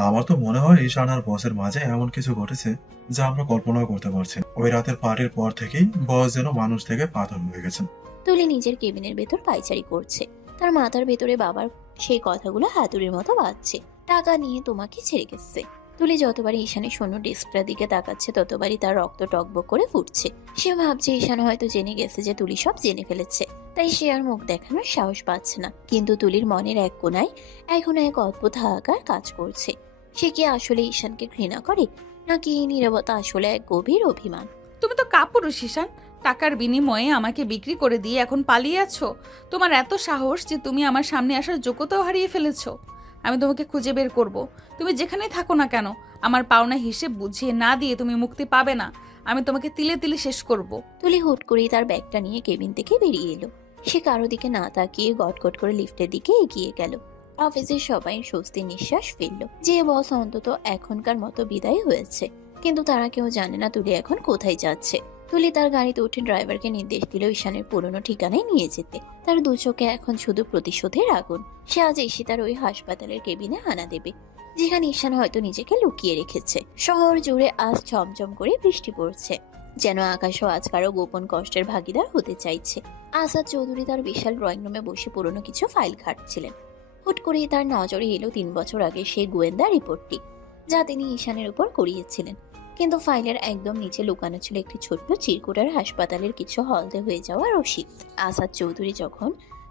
আমার তো মনে হয় ঈশান আর বসের মাঝে এমন কিছু ঘটেছে যা আমরা কল্পনাও করতে পারছি না। ওই রাতের পার্টির পর থেকেই বস যেন মানুষ থেকে পাথর হয়ে গেছেন। তুলি নিজের কেবিনের ভেতর পায়চারি করছে। তার মাথার ভেতরে বাবার সেই কথাগুলো হাতুড়ির মতো বাজছে। টাকা নিয়ে তোমাকে ছেড়ে গেছে। তুলি যতবারই ঈশানের শূন্য ডেস্কটার দিকে তাকাচ্ছে ততবারই তার রক্ত টকবক করে ফুটছে। সে ভাবছে ঈশান হয়তো জেনে গেছে যে তুলি সব জেনে ফেলেছে, তাই সে আর মুখ দেখানোর সাহস পাচ্ছে না। কিন্তু তুলির মনের এক কোণায় এখনো এক অদ্ভুত হাহাকার কাজ করছে। সে কি আসলে ঈশানকে ঘৃণা করে, নাকি এই নীরবতা আসলে এক গভীর অভিমান? তুমি তো কাপুরুষ ঈশান। টাকার বিনিময়ে আমাকে বিক্রি করে দিয়ে এখন পালিয়ে আছো। তোমার এত সাহস যে তুমি আমার সামনে আসার যোগ্যতাও হারিয়ে ফেলেছো। আমি তোমাকে খুঁজে বের করব। তুমি যেখানেই থাকো না কেন আমার পাওনা হিসেব বুঝিয়ে না দিয়ে তুমি মুক্তি পাবে না। আমি তোমাকে তিলে তিলে শেষ করব। তুলি হুট করেই তার ব্যাগটা নিয়ে কেবিন থেকে বেরিয়ে এলো। সে কারো দিকে না তাকিয়ে গটগট করে লিফটের দিকে এগিয়ে গেল। অফিসের সবাই স্বস্তির নিঃশ্বাস ফেললো, যে বস অন্তত এখনকার মতো বিদায় হয়েছে। কিন্তু তারা কেউ জানে না তুলি এখন কোথায় যাচ্ছে। তুলি তার গাড়িতে উঠে ড্রাইভারকে নির্দেশ দিল ঈশানের পুরনো ঠিকানায় নিয়ে যেতে। তার দু চোখে এখন শুধু প্রতিশোধের আগুন। সে আজ ঈশিতার ওই হাসপাতালের কেবিনে হানা দেবে, যেখানে ঈশান হয়তো নিজেকে লুকিয়ে রেখেছে। শহর জুড়ে আজ ঝমঝম করে বৃষ্টি পড়ছে, যেন আকাশও আজ কারো গোপন কষ্টের ভাগিদার হতে চাইছে। আসাদ চৌধুরী তার বিশাল ড্রয়িং রুমে বসে পুরনো কিছু ফাইল ঘাঁটছিলেন। হুট করেই তার নজরে এলো 3 বছর আগে সেই গোয়েন্দা রিপোর্টটি, যা তিনি ঈশানের উপর করিয়েছিলেন। কিন্তু ফাইলের একদম নিচে লুকানো ছিল একটি ছোট্ট চিরকুটার হাসপাতালের কিছু হলদে হয়ে যাওয়া রসিদ। আসাদ চৌধুরী যখন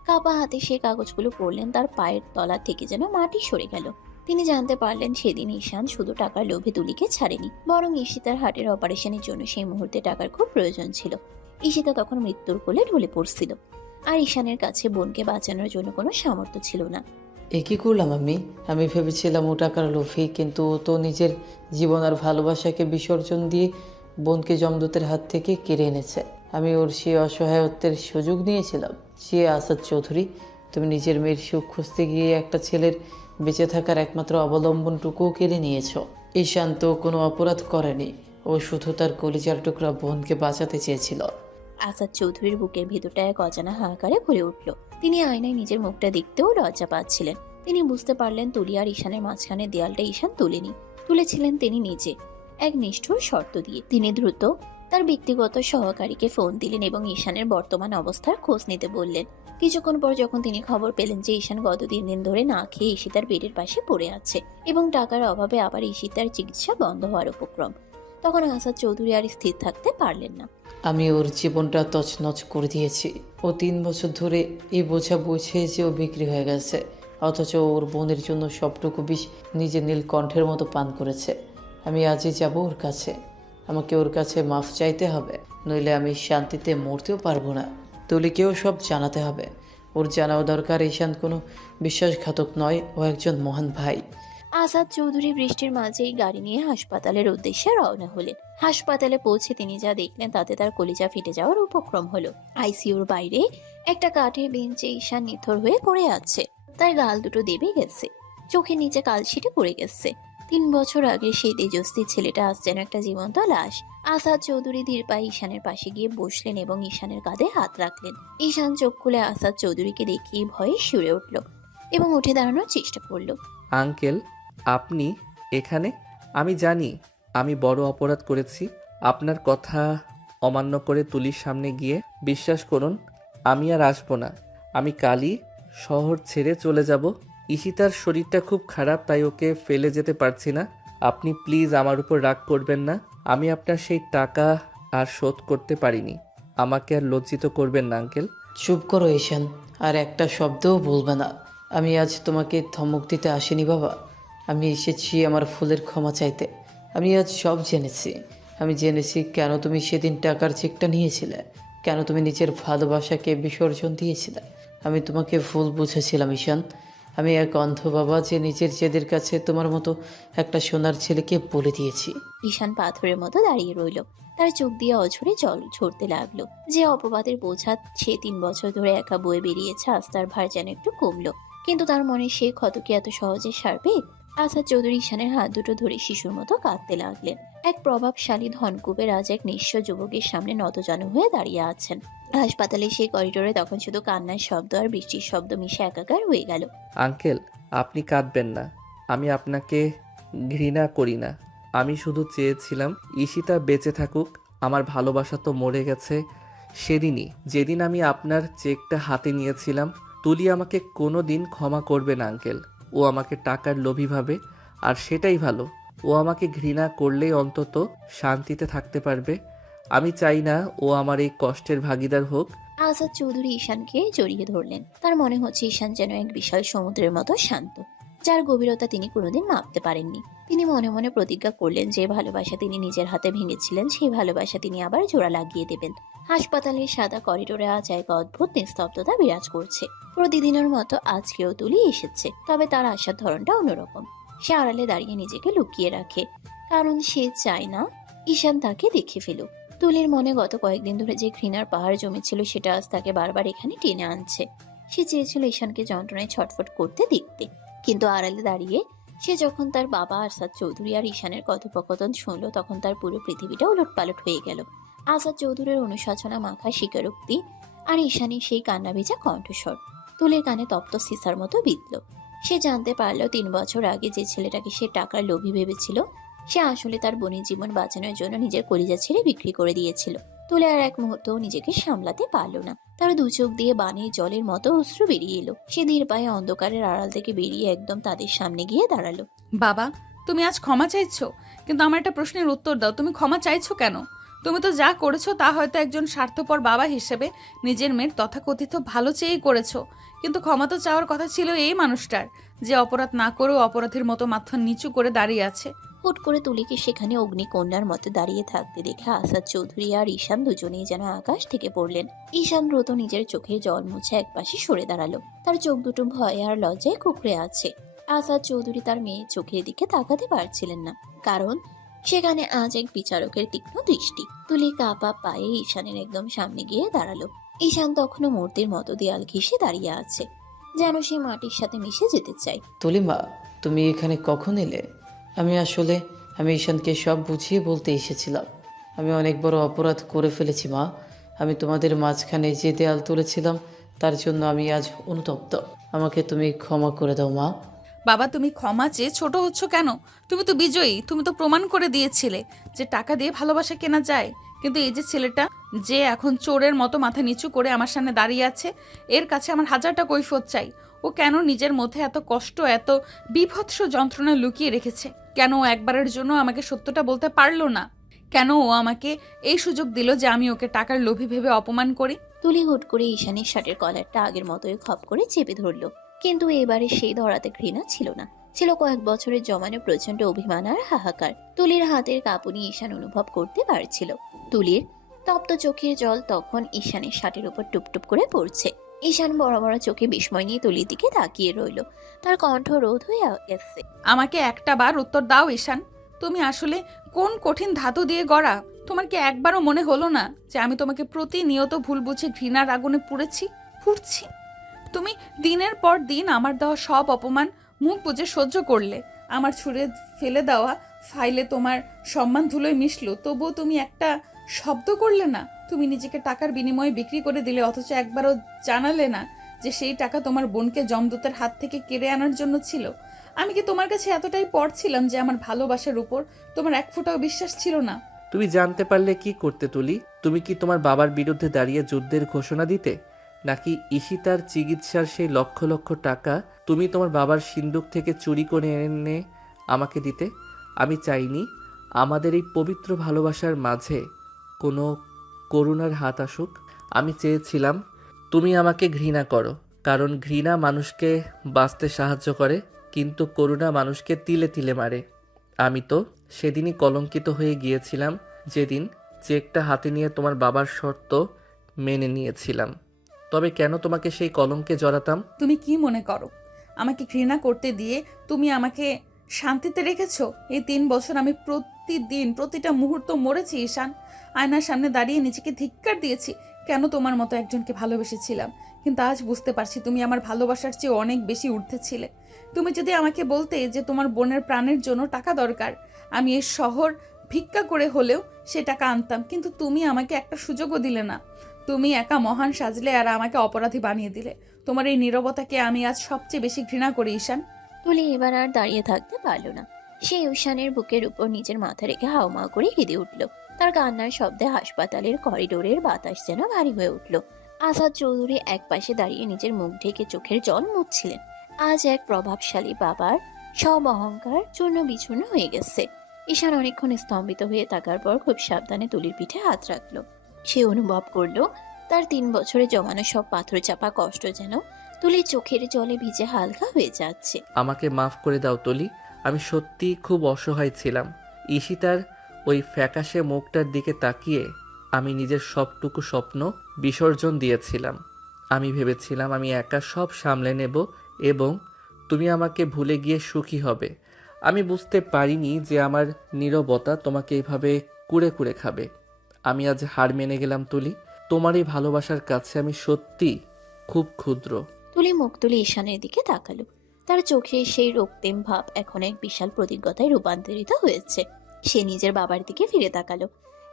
কাপা হাতে সে কাগজগুলো পড়লেন, তার পায়ের তলা থেকে যেন মাটি সরে গেল। তিনি জানতে পারলেন সেদিন ঈশান শুধু টাকার লোভে তুলিকে ছাড়েনি, বরং ঈশিতার হার্টের অপারেশনের জন্য সেই মুহূর্তে টাকার খুব প্রয়োজন ছিল। ঈশিতা তখন মৃত্যুর কোলে ঢলে পড়ছিল, আর ঈশানের কাছে বোনকে বাঁচানোর জন্য কোনো সামর্থ্য ছিল না। এ কী করলাম আমি ভেবেছিলাম ও টাকার লোভী, কিন্তু ও তো নিজের জীবন আর ভালোবাসাকে বিসর্জন দিয়ে বোনকে যমদূতের হাত থেকে কেড়ে এনেছে। আমি ওর সেই অসহায়ত্বের সুযোগ নিয়েছিলাম। সে আসাদ চৌধুরী, তুমি নিজের মেয়ের সুখ খুঁজতে গিয়ে একটা ছেলের বেঁচে থাকার একমাত্র অবলম্বনটুকুও কেড়ে নিয়েছ। ঈশান তো কোনো অপরাধ করেনি, ও শুধু তার কলিজার টুকরা বোনকে বাঁচাতে চেয়েছিল। আসাদ চৌধুরীর বুকের ভিতরটা এক অজানা হাহাকারে ভরে উঠল। তিনি আয়নায় নিজের মুখটা দেখতেও লজ্জা পাচ্ছিলেন। তিনি বুঝতে পারলেন তুলি আর ঈশানের মাঝখানে দেয়ালটা ঈশান তুলেছিলেন তিনি নিজে, এক নিষ্ঠুর শর্ত দিয়ে। তিনি দ্রুত তার ব্যক্তিগত সহকারীকে ফোন দিলেন এবং ঈশানের বর্তমান অবস্থার খোঁজ নিতে বললেন। কিছুক্ষণ পর যখন তিনি খবর পেলেন যে ঈশান গত 3 দিন ধরে না খেয়ে ঈশিতার বেডের পাশে পড়ে আছে এবং টাকার অভাবে আবার ঈশিতার চিকিৎসা বন্ধ হওয়ার উপক্রম, তখন আসাদ চৌধুরী আর স্থির থাকতে পারলেন না। আমি ওর জীবনটা তছনছ করে দিয়েছি। ও 3 বছর ধরে এই বোঝা বুঝে যে ও বিক্রি হয়ে গেছে, অথচ ওর বোনের জন্য সবটুকু বিষ নিজের নীল কণ্ঠের মতো পান করেছে। আমি আজই যাব ওর কাছে। আমাকে ওর কাছে মাফ চাইতে হবে, নইলে আমি শান্তিতে মরতেও পারবো না। তুলিকেও সব জানাতে হবে। ওর জানাও দরকার ঈশান কোনো বিশ্বাসঘাতক নয়, ও একজন মহান ভাই। আসাদ চৌধুরী বৃষ্টির মাঝেই গাড়ি নিয়ে হাসপাতালের উদ্দেশ্যে রওনা হলেন। হাসপাতালে পৌঁছে তিনি যা দেখলেন তাতে তার কলিজা ফেটে যাওয়ার উপক্রম হলো। আইসিইউর বাইরে একটা কাঠের বেঞ্চে ঈশান নিথর হয়ে পড়ে আছে। তার গাল দুটো দেবে গেছে, চোখের নিচে কালশিটে পড়ে গেছে। 3 বছর আগে সেই তেজস্বী ছেলেটা আজ যেন একটা জীবন্ত লাশ। আসাদ চৌধুরী ধীর পায়ে ঈশানের পাশে গিয়ে বসলেন এবং ঈশানের কাঁধে হাত রাখলেন। ঈশান চোখ খুলে আসাদ চৌধুরীকে দেখিয়ে ভয়ে শিউরে উঠল এবং উঠে দাঁড়ানোর চেষ্টা করলো। আঙ্কেল, আপনি এখানে? আমি জানি আমি বড় অপরাধ করেছি। আপনার কথা অমান্য করে তুলির সামনে গিয়ে, বিশ্বাস করুন আমি আর আসবো না। আমি কালই শহর ছেড়ে চলে যাব। ঈশিতার শরীরটা খুব খারাপ, তাই ওকে ফেলে যেতে পারছি না। আপনি প্লিজ আমার উপর রাগ করবেন না। আমি আপনার সেই টাকা আর শোধ করতে পারিনি। আমাকে আর লজ্জিত করবেন না আঙ্কেল। চুপ করো ঈশান, আর একটা শব্দও বলবে না। আমি আজ তোমাকে ধমক দিতে আসিনি বাবা, আমি এসেছি আমার ফুলের ক্ষমা চাইতে। আমি আজ সব জেনেছি। আমি জেনেছি কেন তুমি সেদিন টাকার চেকটা নিয়েছিলে, কেন তুমি নিজের ভালোবাসাকে বিসর্জন দিয়েছিলে। আমি তোমাকে ভুল বুঝেছিলাম ঈশান। আমি এক অন্ধ বাবা যে নিজের জেদের কাছে তোমার মতো একটা সোনার ছেলেকে বলে দিয়েছি। ঈশান পাথরের মতো দাঁড়িয়ে রইল। তার চোখ দিয়ে অঝরে জল ঝরতে লাগলো। যে অপবাদের বোঝা সে 3 বছর ধরে একা বয়ে বেরিয়েছে, আজ তার ভার যেন একটু কমলো। কিন্তু তার মনে সে ক্ষত কি এত সহজে সারবে? আসাদ চৌধুরী ঈশানের হাত দুটো ধরে শিশুর মতো কাঁদতে লাগলেন। এক প্রভাবশালী ধনকুবের আজ এক নিঃস্ব যুবকের সামনে নতজানু হয়ে দাঁড়িয়ে আছেন। হাসপাতালে সেই করিডোরে তখন শুধু কান্নার শব্দ আর বৃষ্টির শব্দ মিশে একাকার হয়ে গেল। আঙ্কেল, আপনি কাঁদবেন না। আমি আপনাকে ঘৃণা করি না। আমি শুধু চেয়েছিলাম ঈশিতা বেঁচে থাকুক। আমার ভালোবাসা তো মরে গেছে সেদিনই, যেদিন আমি আপনার চেকটা হাতে নিয়েছিলাম। তুলি আমাকে কোনো দিন ক্ষমা করবে না আঙ্কেল। ও আমাকে টাকার লোভী ভাবে, আর সেটাই ভালো। ও আমাকে ঘৃণা করলেই অন্তত শান্তিতে থাকতে পারবে। আমি চাই না ও আমার এই কষ্টের ভাগিদার হোক। আসাদ চৌধুরী ঈশানকে জড়িয়ে ধরলেন। তার মনে হচ্ছে ঈশান যেন এক বিশাল সমুদ্রের মতো শান্ত, যার গভীরতা তিনি কোনোদিন মাপতে পারেননি। তিনি মনে মনে প্রতিজ্ঞা করলেন যে ভালোবাসা তিনি নিজের হাতে ভেঙেছিলেন, সেই ভালোবাসা তিনি আবার জোড়া লাগিয়ে দেবেন। হাসপাতালের সাদা করিডোরে আজ এক অদ্ভুত নিস্তব্ধতা বিরাজ করছে। প্রতিদিনের মতো আজকেও তুলি এসেছে, তবে তার আসার ধরনটা অন্যরকম। সে আড়ালে দাঁড়িয়ে নিজেকে লুকিয়ে রাখে, কারণ সে চায় না ঈশান তাকে দেখে ফেলুক। তুলির মনে গত কয়েকদিন ধরে যে ঘৃণার পাহাড় জমেছিল সেটা আজ তাকে বারবার এখানে টেনে আনছে। সে চেয়েছিল ঈশানকে যন্ত্রণায় ছটফট করতে দেখতে, কিন্তু আড়ালে দাঁড়িয়ে সে যখন তার বাবা আসাদ চৌধুরী আর ঈশানের কথোপকথন শুনল, তখন তার পুরো পৃথিবীটা উলটপালট হয়ে গেল। আসাদ চৌধুরীর অনুশোচনা মাখা স্বীকারোক্তি আর ঈশানের সেই কান্না ভেজা কণ্ঠস্বর তুলির কানে তপ্ত সিসার মতো বিঁধল। সে জানতে পারল 3 বছর আগে যে ছেলেটাকে সে টাকার লোভী ভেবেছিল, সে আসলে তার বোনের জীবন বাঁচানোর জন্য নিজের কলিজা ছেড়ে বিক্রি করে দিয়েছিল। তুলে আর এক মুহূর্তও নিজেকে সামলাতে পারল না। তার দু চোখ দিয়ে বানে জলের মতো অশ্রু বেরিয়ে এলো। সে ধীর পায়ে অন্ধকারের আড়াল থেকে বেরিয়ে একদম তাদের সামনে গিয়ে দাঁড়ালো। বাবা, তুমি আজ ক্ষমা চাইছো, কিন্তু আমার একটা প্রশ্নের উত্তর দাও, তুমি ক্ষমা চাইছো কেন? তুমি তো যা করেছো তা হয়তো একজন স্বার্থপর বাবা হিসেবে নিজের মেয়ের তথাকথিত ভালো চেয়েই করেছো, কিন্তু ক্ষমা তো চাওয়ার কথা ছিল এই মানুষটার, যে অপরাধ না করেও অপরাধীর মতো মাথা নিচু করে দাঁড়িয়ে আছে। হুট করে তুলিকে সেখানে অগ্নিকন্যার মতো দাঁড়িয়ে থাকতে দেখে আসাদ চৌধুরী আর ঈশান দুজনেই যেন আকাশ থেকে পড়লেন। ঈশান দ্রুত নিজের চোখে জল মুছে একপাশে সরে দাঁড়ালো। তার চোখ দুটো ভয়ে আর লজ্জায় কুঁকড়ে আছে। আসাদ চৌধুরী তার মেয়ের চোখের দিকে তাকাতে পারছিলেন না, কারণ সেখানে আজ এক বিচারকের তীক্ষ্ণ দৃষ্টি। তুলি কাপা পায়ে ঈশানের একদম সামনে গিয়ে দাঁড়ালো। ঈশান তখনও মূর্তির মতো দেয়াল ঘেঁষে দাঁড়িয়ে আছে, যেন সে মাটির সাথে মিশে যেতে চায়। তুলিমা, তুমি এখানে কখন এলে? আমি ঈশানকে সব বুঝিয়ে বলতে এসেছিলাম। আমি অনেক বড় অপরাধ করে ফেলেছি মা। আমি তোমাদের মাঝখানে যে দেয়াল তুলেছিলাম তার জন্য আমি আজ অনুতপ্ত। আমাকে তুমি ক্ষমা করে দাও মা। বাবা, তুমি ক্ষমা চেয়ে ছোট হচ্ছ কেন? তুমি তো বিজয়ী, তুমি তো প্রমাণ করে দিয়েছিলে যে টাকা দিয়ে ভালোবাসা কেনা যায়। কিন্তু এই যে ছেলেটা, যে এখন চোরের মতো মাথা নিচু করে আমার সামনে দাঁড়িয়ে আছে, এর কাছে আমার হাজারটা কৈফিয়ত চাই। ও কেন নিজের মধ্যে এত কষ্ট, এত বীভৎস যন্ত্রণা লুকিয়ে রেখেছে? কেন ও একবারের জন্য আমাকে সত্যটা বলতে পারলো না? কেন ও আমাকে এই সুযোগ দিল যে আমি ওকে টাকার লোভী ভেবে অপমান করি? তুলি হুট করে ঈশানের শার্টের কলারটা আগের মতোই খপ করে চেপে ধরল, কিন্তু এবারে সেই ধরাতে ঘৃণা ছিল না, ছিল কয়েক বছরের জমানো প্রচন্ড অভিমান আর হাহাকার। তুলির হাতের কাঁপুনি ঈশান অনুভব করতে পারছিল। তুলির তপ্ত চোখের জল তখন ঈশানের শার্টের উপর টুপটুপ করে পড়ছে। ঈশান বড় বড় চোখে বিস্ময় নিয়ে তুলির দিকে তাকিয়ে রইল। তার কণ্ঠ রোধ হয়ে গেছে। আমাকে একটা বার উত্তর দাও ঈশান, তুমি আসলে কোন কঠিন ধাতু দিয়ে গড়া? তোমার কি একবারও মনে হলো না যে আমি তোমাকে প্রতিনিয়ত ভুল বুঝে ঘৃণার আগুনে পুড়ছি? তুমি দিনের পর দিন আমার দেওয়া সব অপমান মুখ বুঝে সহ্য করলে। আমার ছুঁড়ে ফেলে দেওয়া ফাইলে তোমার সম্মান ধুলোয় মিশলো, তবুও তুমি একটা শব্দ করলে না। তুমি নিজেকে টাকার বিনিময়ে বিক্রি করে দিলে, অথচ একবারও জানালে না যে সেই টাকা তোমার বোনকে যমদূতের হাত থেকে কেড়ে আনার জন্য ছিল। আমি কি তোমার কাছে এতটাই পড়ছিলাম যে আমার ভালোবাসার উপর তোমার এক ফোঁটাও বিশ্বাস ছিল না? তুমি জানতে পারলে কি করতে তুলি? তুমি কি তোমার বাবার বিরুদ্ধে দাঁড়িয়ে যুদ্ধের ঘোষণা দিতে, নাকি ঈশিতার চিকিৎসার সেই লক্ষ লক্ষ টাকা তুমি তোমার বাবার সিন্দুক থেকে চুরি করে এনে আমাকে দিতে? আমি চাইনি আমাদের এই পবিত্র ভালোবাসার মাঝে কোনো করুণার হাত আসুক। আমি চেয়েছিলাম তুমি আমাকে ঘৃণা করো, কারণ ঘৃণা মানুষকে বাঁচতে সাহায্য করে, কিন্তু করুণা মানুষকে তিলে তিলে মারে। আমি তো সেদিনই কলঙ্কিত হয়ে গিয়েছিলাম, যেদিন চেকটা হাতে নিয়ে তোমার বাবার শর্ত মেনে নিয়েছিলাম। তবে কেন তোমাকে সেই কলঙ্কে জড়াতাম? তুমি কি মনে করো আমাকে ঘৃণা করতে দিয়ে তুমি আমাকে শান্তিতে রেখেছো? এই 3 বছর আমি প্রতিদিন প্রতিটা মুহূর্ত মরেছি ঈশান। আয়নার সামনে দাঁড়িয়ে নিজেকে ধিক্কার দিয়েছি, কেন তোমার মতো একজনকে ভালোবেসেছিলাম। কিন্তু আজ বুঝতে পারছি তুমি আমার ভালোবাসার চেয়ে অনেক বেশি ঊর্ধ্বে ছিলে। তুমি যদি আমাকে বলতে যে তোমার বোনের প্রাণের জন্য টাকা দরকার, আমি এই শহর ভিক্ষা করে হলেও সে টাকা আনতাম, কিন্তু তুমি আমাকে একটা সুযোগও দিলে না। তুমি একা মহান সাজলে আর আমাকে অপরাধী বানিয়ে দিলে। তোমার এই নীরবতাকে আমি আজ সবচেয়ে বেশি ঘৃণা করি ঈশান। তুলি এবার আর দাঁড়িয়ে থাকতে পারল না। সে ঈশানের বুকের উপর নিজের মাথা রেখে হাওমাও করে কেঁদে উঠল। তার কান্নার শব্দে হাসপাতালের করিডোরের বাতাস যেন ভারী হয়ে উঠল। আসাদ চৌধুরী এক পাশে দাঁড়িয়ে নিজের মুখ ঢেকে চোখের জল মুছছিলেন। আজ এক প্রভাবশালী বাবার সব অহংকার চূর্ণ বিচূর্ণ হয়ে গেছে। ঈশান অনেকক্ষণ স্তম্ভিত হয়ে থাকার পর খুব সাবধানে তুলির পিঠে হাত রাখলো। সে অনুভব করলো তার 3 বছরে জমানো সব পাথর চাপা কষ্ট যেন তুলির চোখের জলে ভিজে হালকা হয়ে যাচ্ছে। আমাকে মাফ করে দাও তুলি, আমি সত্যি খুব অসহায় ছিলাম। ঈশিতার ওই ফ্যাকাশে মুখটার দিকে তাকিয়ে আমি নিজের সবটুকু স্বপ্ন বিসর্জন দিয়েছিলাম। আমি ভেবেছিলাম আমি একা সব সামলে নেব এবং তুমি আমাকে ভুলে গিয়ে সুখী হবে। আমি বুঝতে পারিনি যে আমার নীরবতা তোমাকে এইভাবে কুরে কুরে খাবে। আমি আজ হার মেনে গেলাম তুলি। তোমার এই ভালোবাসার কাছে আমি সত্যি খুব ক্ষুদ্র। তুলি মুখ তুলে ঈশানের দিকে তাকালো। তার চোখে সেই রক্তিম ভাব এখন এক বিশাল প্রতিজ্ঞতায় রূপান্তরিত হয়েছে। সে নিজের বাবার দিকে ফিরে তাকালো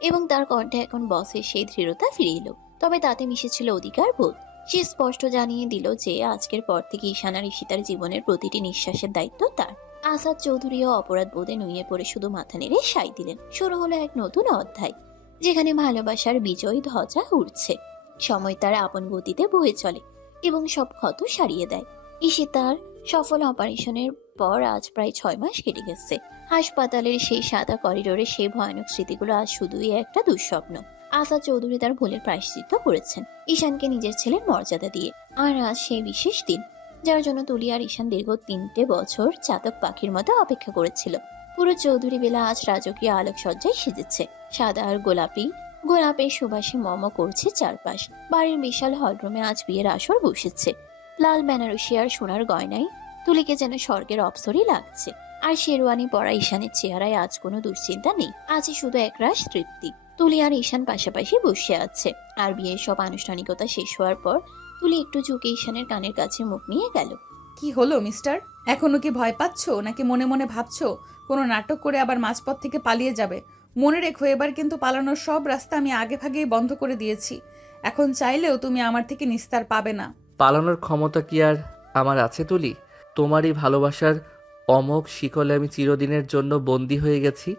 এবং তার কণ্ঠে এখন বসের সেই দৃঢ়তা ফিরে এলো, তবে তাতে মিশেছিল অধিকার বোধ। সে স্পষ্ট জানিয়ে দিল যে আজকের পর থেকে ঈশান আর ঈশিতার জীবনের প্রতিটি নিঃশ্বাসের দায়িত্ব তার। আসাদ চৌধুরীও অপরাধ বোধে নুয়ে পড়ে শুধু মাথা নেড়ে সায় দিলেন। শুরু হলো এক নতুন অধ্যায়, যেখানে ভালোবাসার বিজয় ধ্বজা উড়ছে। সময় তার আপন গতিতে বয়ে চলে এবং সব ক্ষত সারিয়ে দেয়। ঈশিতার সফল অপারেশনের পর আজ প্রায় 6 মাস কেটে গেছে। হাসপাতালের সেই সাদা করিডোরে সেই ভয়ানক স্মৃতিগুলো আজ শুধুই একটা দুঃস্বপ্ন। আসাদ চৌধুরী তার ভুলের প্রায়শ্চিত্ত করেছেন ঈশানকে নিজের ছেলের মর্যাদা দিয়ে। আর আজ সেই বিশেষ দিন, যার জন্য তুলি আর ঈশান দীর্ঘ 3টে বছর চাতক পাখির মতো অপেক্ষা করেছিল। পুরো চৌধুরী বেলা আজ রাজকীয় আলোকসজ্জায় সেজেছে। সাদা আর গোলাপের সুবাসে মম করছে চারপাশ। বাড়ির বিশাল হলরুমে আজ বিয়ের আসর বসেছে। লাল বেনারসি আর সোনার গয়নায় তুলিকে যেন স্বর্গের অপ্সরই লাগছে। আর শেরওয়ানি পরা ঈশানের চেহারায় আজ কোনো দুশ্চিন্তা নেই, আছে শুধু একরাশ তৃপ্তি। তুলি আর ঈশান পাশাপাশি বসে আছে। আর বিয়ের সব আনুষ্ঠানিকতা শেষ হওয়ার পর তুলি একটু ঝুঁকে ঈশানের কানের কাছে মুখ নিয়ে গেল। কি হলো মিস্টার? এখনো কি ভয় পাচ্ছো, নাকি মনে মনে ভাবছো কোনো নাটক করে আবার মাঝপথ থেকে পালিয়ে যাবে? মনে রেখো, এবার কিন্তু পালানোর সব রাস্তা আমি আগে ভাগেই বন্ধ করে দিয়েছি। এখন চাইলেও তুমি আমার থেকে নিস্তার পাবে না। পালানোর ক্ষমতা কি আর আমার আছে তুলি? তোমারই ভালোবাসার অমোঘ শিকলে আমি চিরদিনের জন্য বন্দী হয়ে গেছি।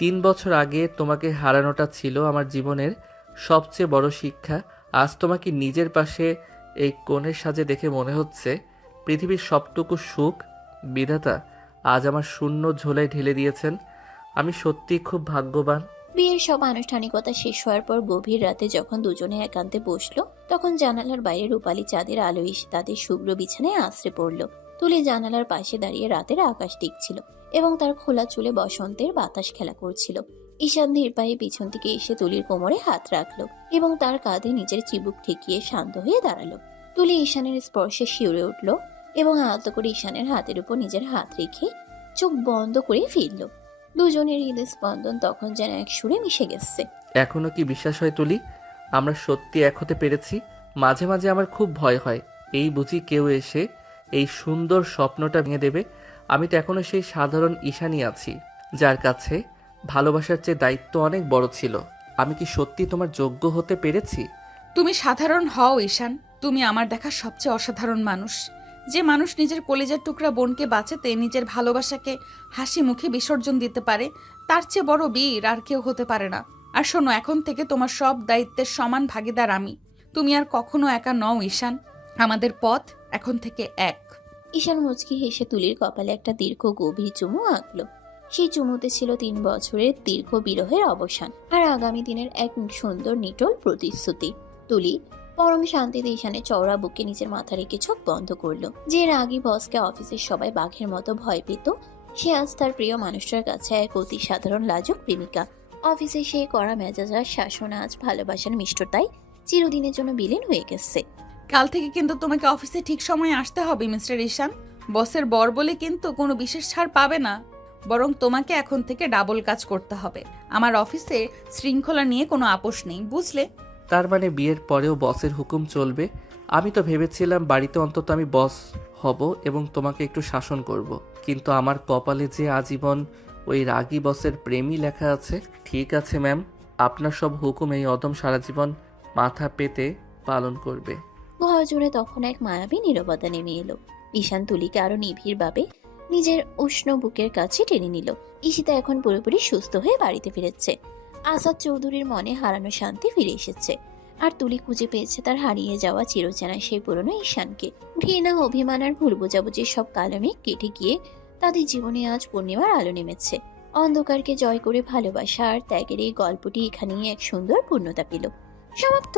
3 বছর আগে তোমাকে হারানোটা ছিল আমার জীবনের সবচেয়ে বড় শিক্ষা। আজ তোমাকে নিজের পাশে এই কোণের সাজে দেখে মনে হচ্ছে পৃথিবীর সবটুকু সুখ বিধাতা আজ আমার শূন্য ঝোলায় ঢেলে দিয়েছেন। আমি সত্যিই খুব ভাগ্যবান। বিয়ের সব আনুষ্ঠানিকতা শেষ হওয়ার পর গভীর রাতে যখন দুজনে একান্তে বসলো, তখন জানালার বাইরে রূপালী চাঁদের আলো এসে তাদের শুভ্র বিছানায় আশ্রে পড়ল। তুলি জানালার পাশে দাঁড়িয়ে রাতের আকাশ দেখছিল এবং তার খোলা চুলে বসন্তের বাতাস খেলা করছিল। ঈশান ধীর পায়ে পিছন থেকে এসে তুলির কোমরে হাত রাখলো এবং তার কাঁধে নিজের চিবুক ঠেকিয়ে শান্ত হয়ে দাঁড়ালো। তুলি ঈশানের স্পর্শে শিউরে উঠল এবং আলতো করে ঈশানের হাতের উপর নিজের হাত রেখে চোখ বন্ধ করে ফিরল। দুজনের হৃদয় স্পন্দন তখন যেন এক সুরে মিশে গেছে। এখনো কি বিশ্বাস হয় তুলি আমরা সত্যি এক হতে পেরেছি? মাঝে মাঝে আমার খুব ভয় হয়, এই বুঝি কেউ এসে এই সুন্দর স্বপ্নটা ভেঙে দেবে। আমি তো এখনো সেই সাধারণ ঈশানই আছি, যার কাছে ভালোবাসার চেয়ে দায়িত্ব অনেক বড় ছিল। আমি কি সত্যি তোমার যোগ্য হতে পেরেছি? তুমি সাধারণ হও ঈশান, তুমি আমার দেখা সবচেয়ে অসাধারণ মানুষ। যে মানুষ নিজের কলিজার টুকরা বোনকে বাঁচাতে নিজের ভালোবাসাকে হাসি মুখে বিসর্জন দিতে পারে, তার চেয়ে বড় বীর আর কেউ হতে পারে না। আর শোনো, এখন থেকে তোমার সব দায়িত্বের সমান ভাগিদার আমি। তুমি আর কখনো একা নও ঈশান, আমাদের পথ এখন থেকে এক। ঈশান মুচকি হেসে তুলির কপালে একটা দীর্ঘ গভীর চুমু আঁকলো। সেই চুমুতে ছিল 3 বছরের দীর্ঘ বিরহের অবসান আর আগামী দিনের এক সুন্দর নিটোল প্রতিশ্রুতি। তুলি পরম শান্তিতে ঈশানের চওড়া বুকে নিজের মাথা রেখে চোখ বন্ধ করলো। যে রাগী বসকে অফিসের সবাই বাঘের মতো ভয় পেত, সে আজ তার প্রিয় মানুষটার কাছে এক অতি সাধারণ লাজুক প্রেমিকা। অফিসে সেই কড়া মেজাজার শাসন আজ ভালোবাসার মিষ্টতায় চিরদিনের জন্য বিলীন হয়ে গেছে। কাল থেকে কিন্তু তোমাকে অফিসে ঠিক সময়ে আসতে হবে মিস্টার ঈশান। বসের বর বলে কিন্তু কোনো বিশেষ ছাড় পাবে না, বরং তোমাকে এখন থেকে ডাবল কাজ করতে হবে। আমার অফিসে শৃঙ্খলা নিয়ে কোনো আপোষ নেই, বুঝলে? তার মানে বিয়ের পরেও বসের হুকুম চলবে? আমি তো ভেবেছিলাম বাড়িতে অন্তত আমি বস হব এবং তোমাকে একটু শাসন করব, কিন্তু আমার কপালে যে আজীবন ওই রাগী বসের প্রেমই লেখা আছে। ঠিক আছে ম্যাম, আপনার সব হুকুম এই অদম সারা জীবন মাথা পেতে পালন করবে। ঘর জুড়ে তখন এক মায়াবী নীরবতা নেমে এলো। ঈশান তুলিকে আরো নিবিড়ভাবে নিজের উষ্ণ বুকের কাছে টেনে নিল। ঈশিতা এখন পুরোপুরি সুস্থ হয়ে বাড়িতে ফিরেছে। আসাদ চৌধুরীর মনে হারানো শান্তি ফিরে এসেছে, আর তুলি খুঁজে পেয়েছে তার হারিয়ে যাওয়া চিরচেনা সেই পুরনো ঈশানকে। ঘৃণা, অভিমান আর ভুল বোঝাবুঝির সব কালমে কেটে গিয়ে তাদের জীবনে আজ পূর্ণিমার আলো নেমেছে। অন্ধকারকে জয় করে ভালোবাসা আর ত্যাগের এই গল্পটি এখানেই এক সুন্দর পূর্ণতা পেল। সমাপ্ত।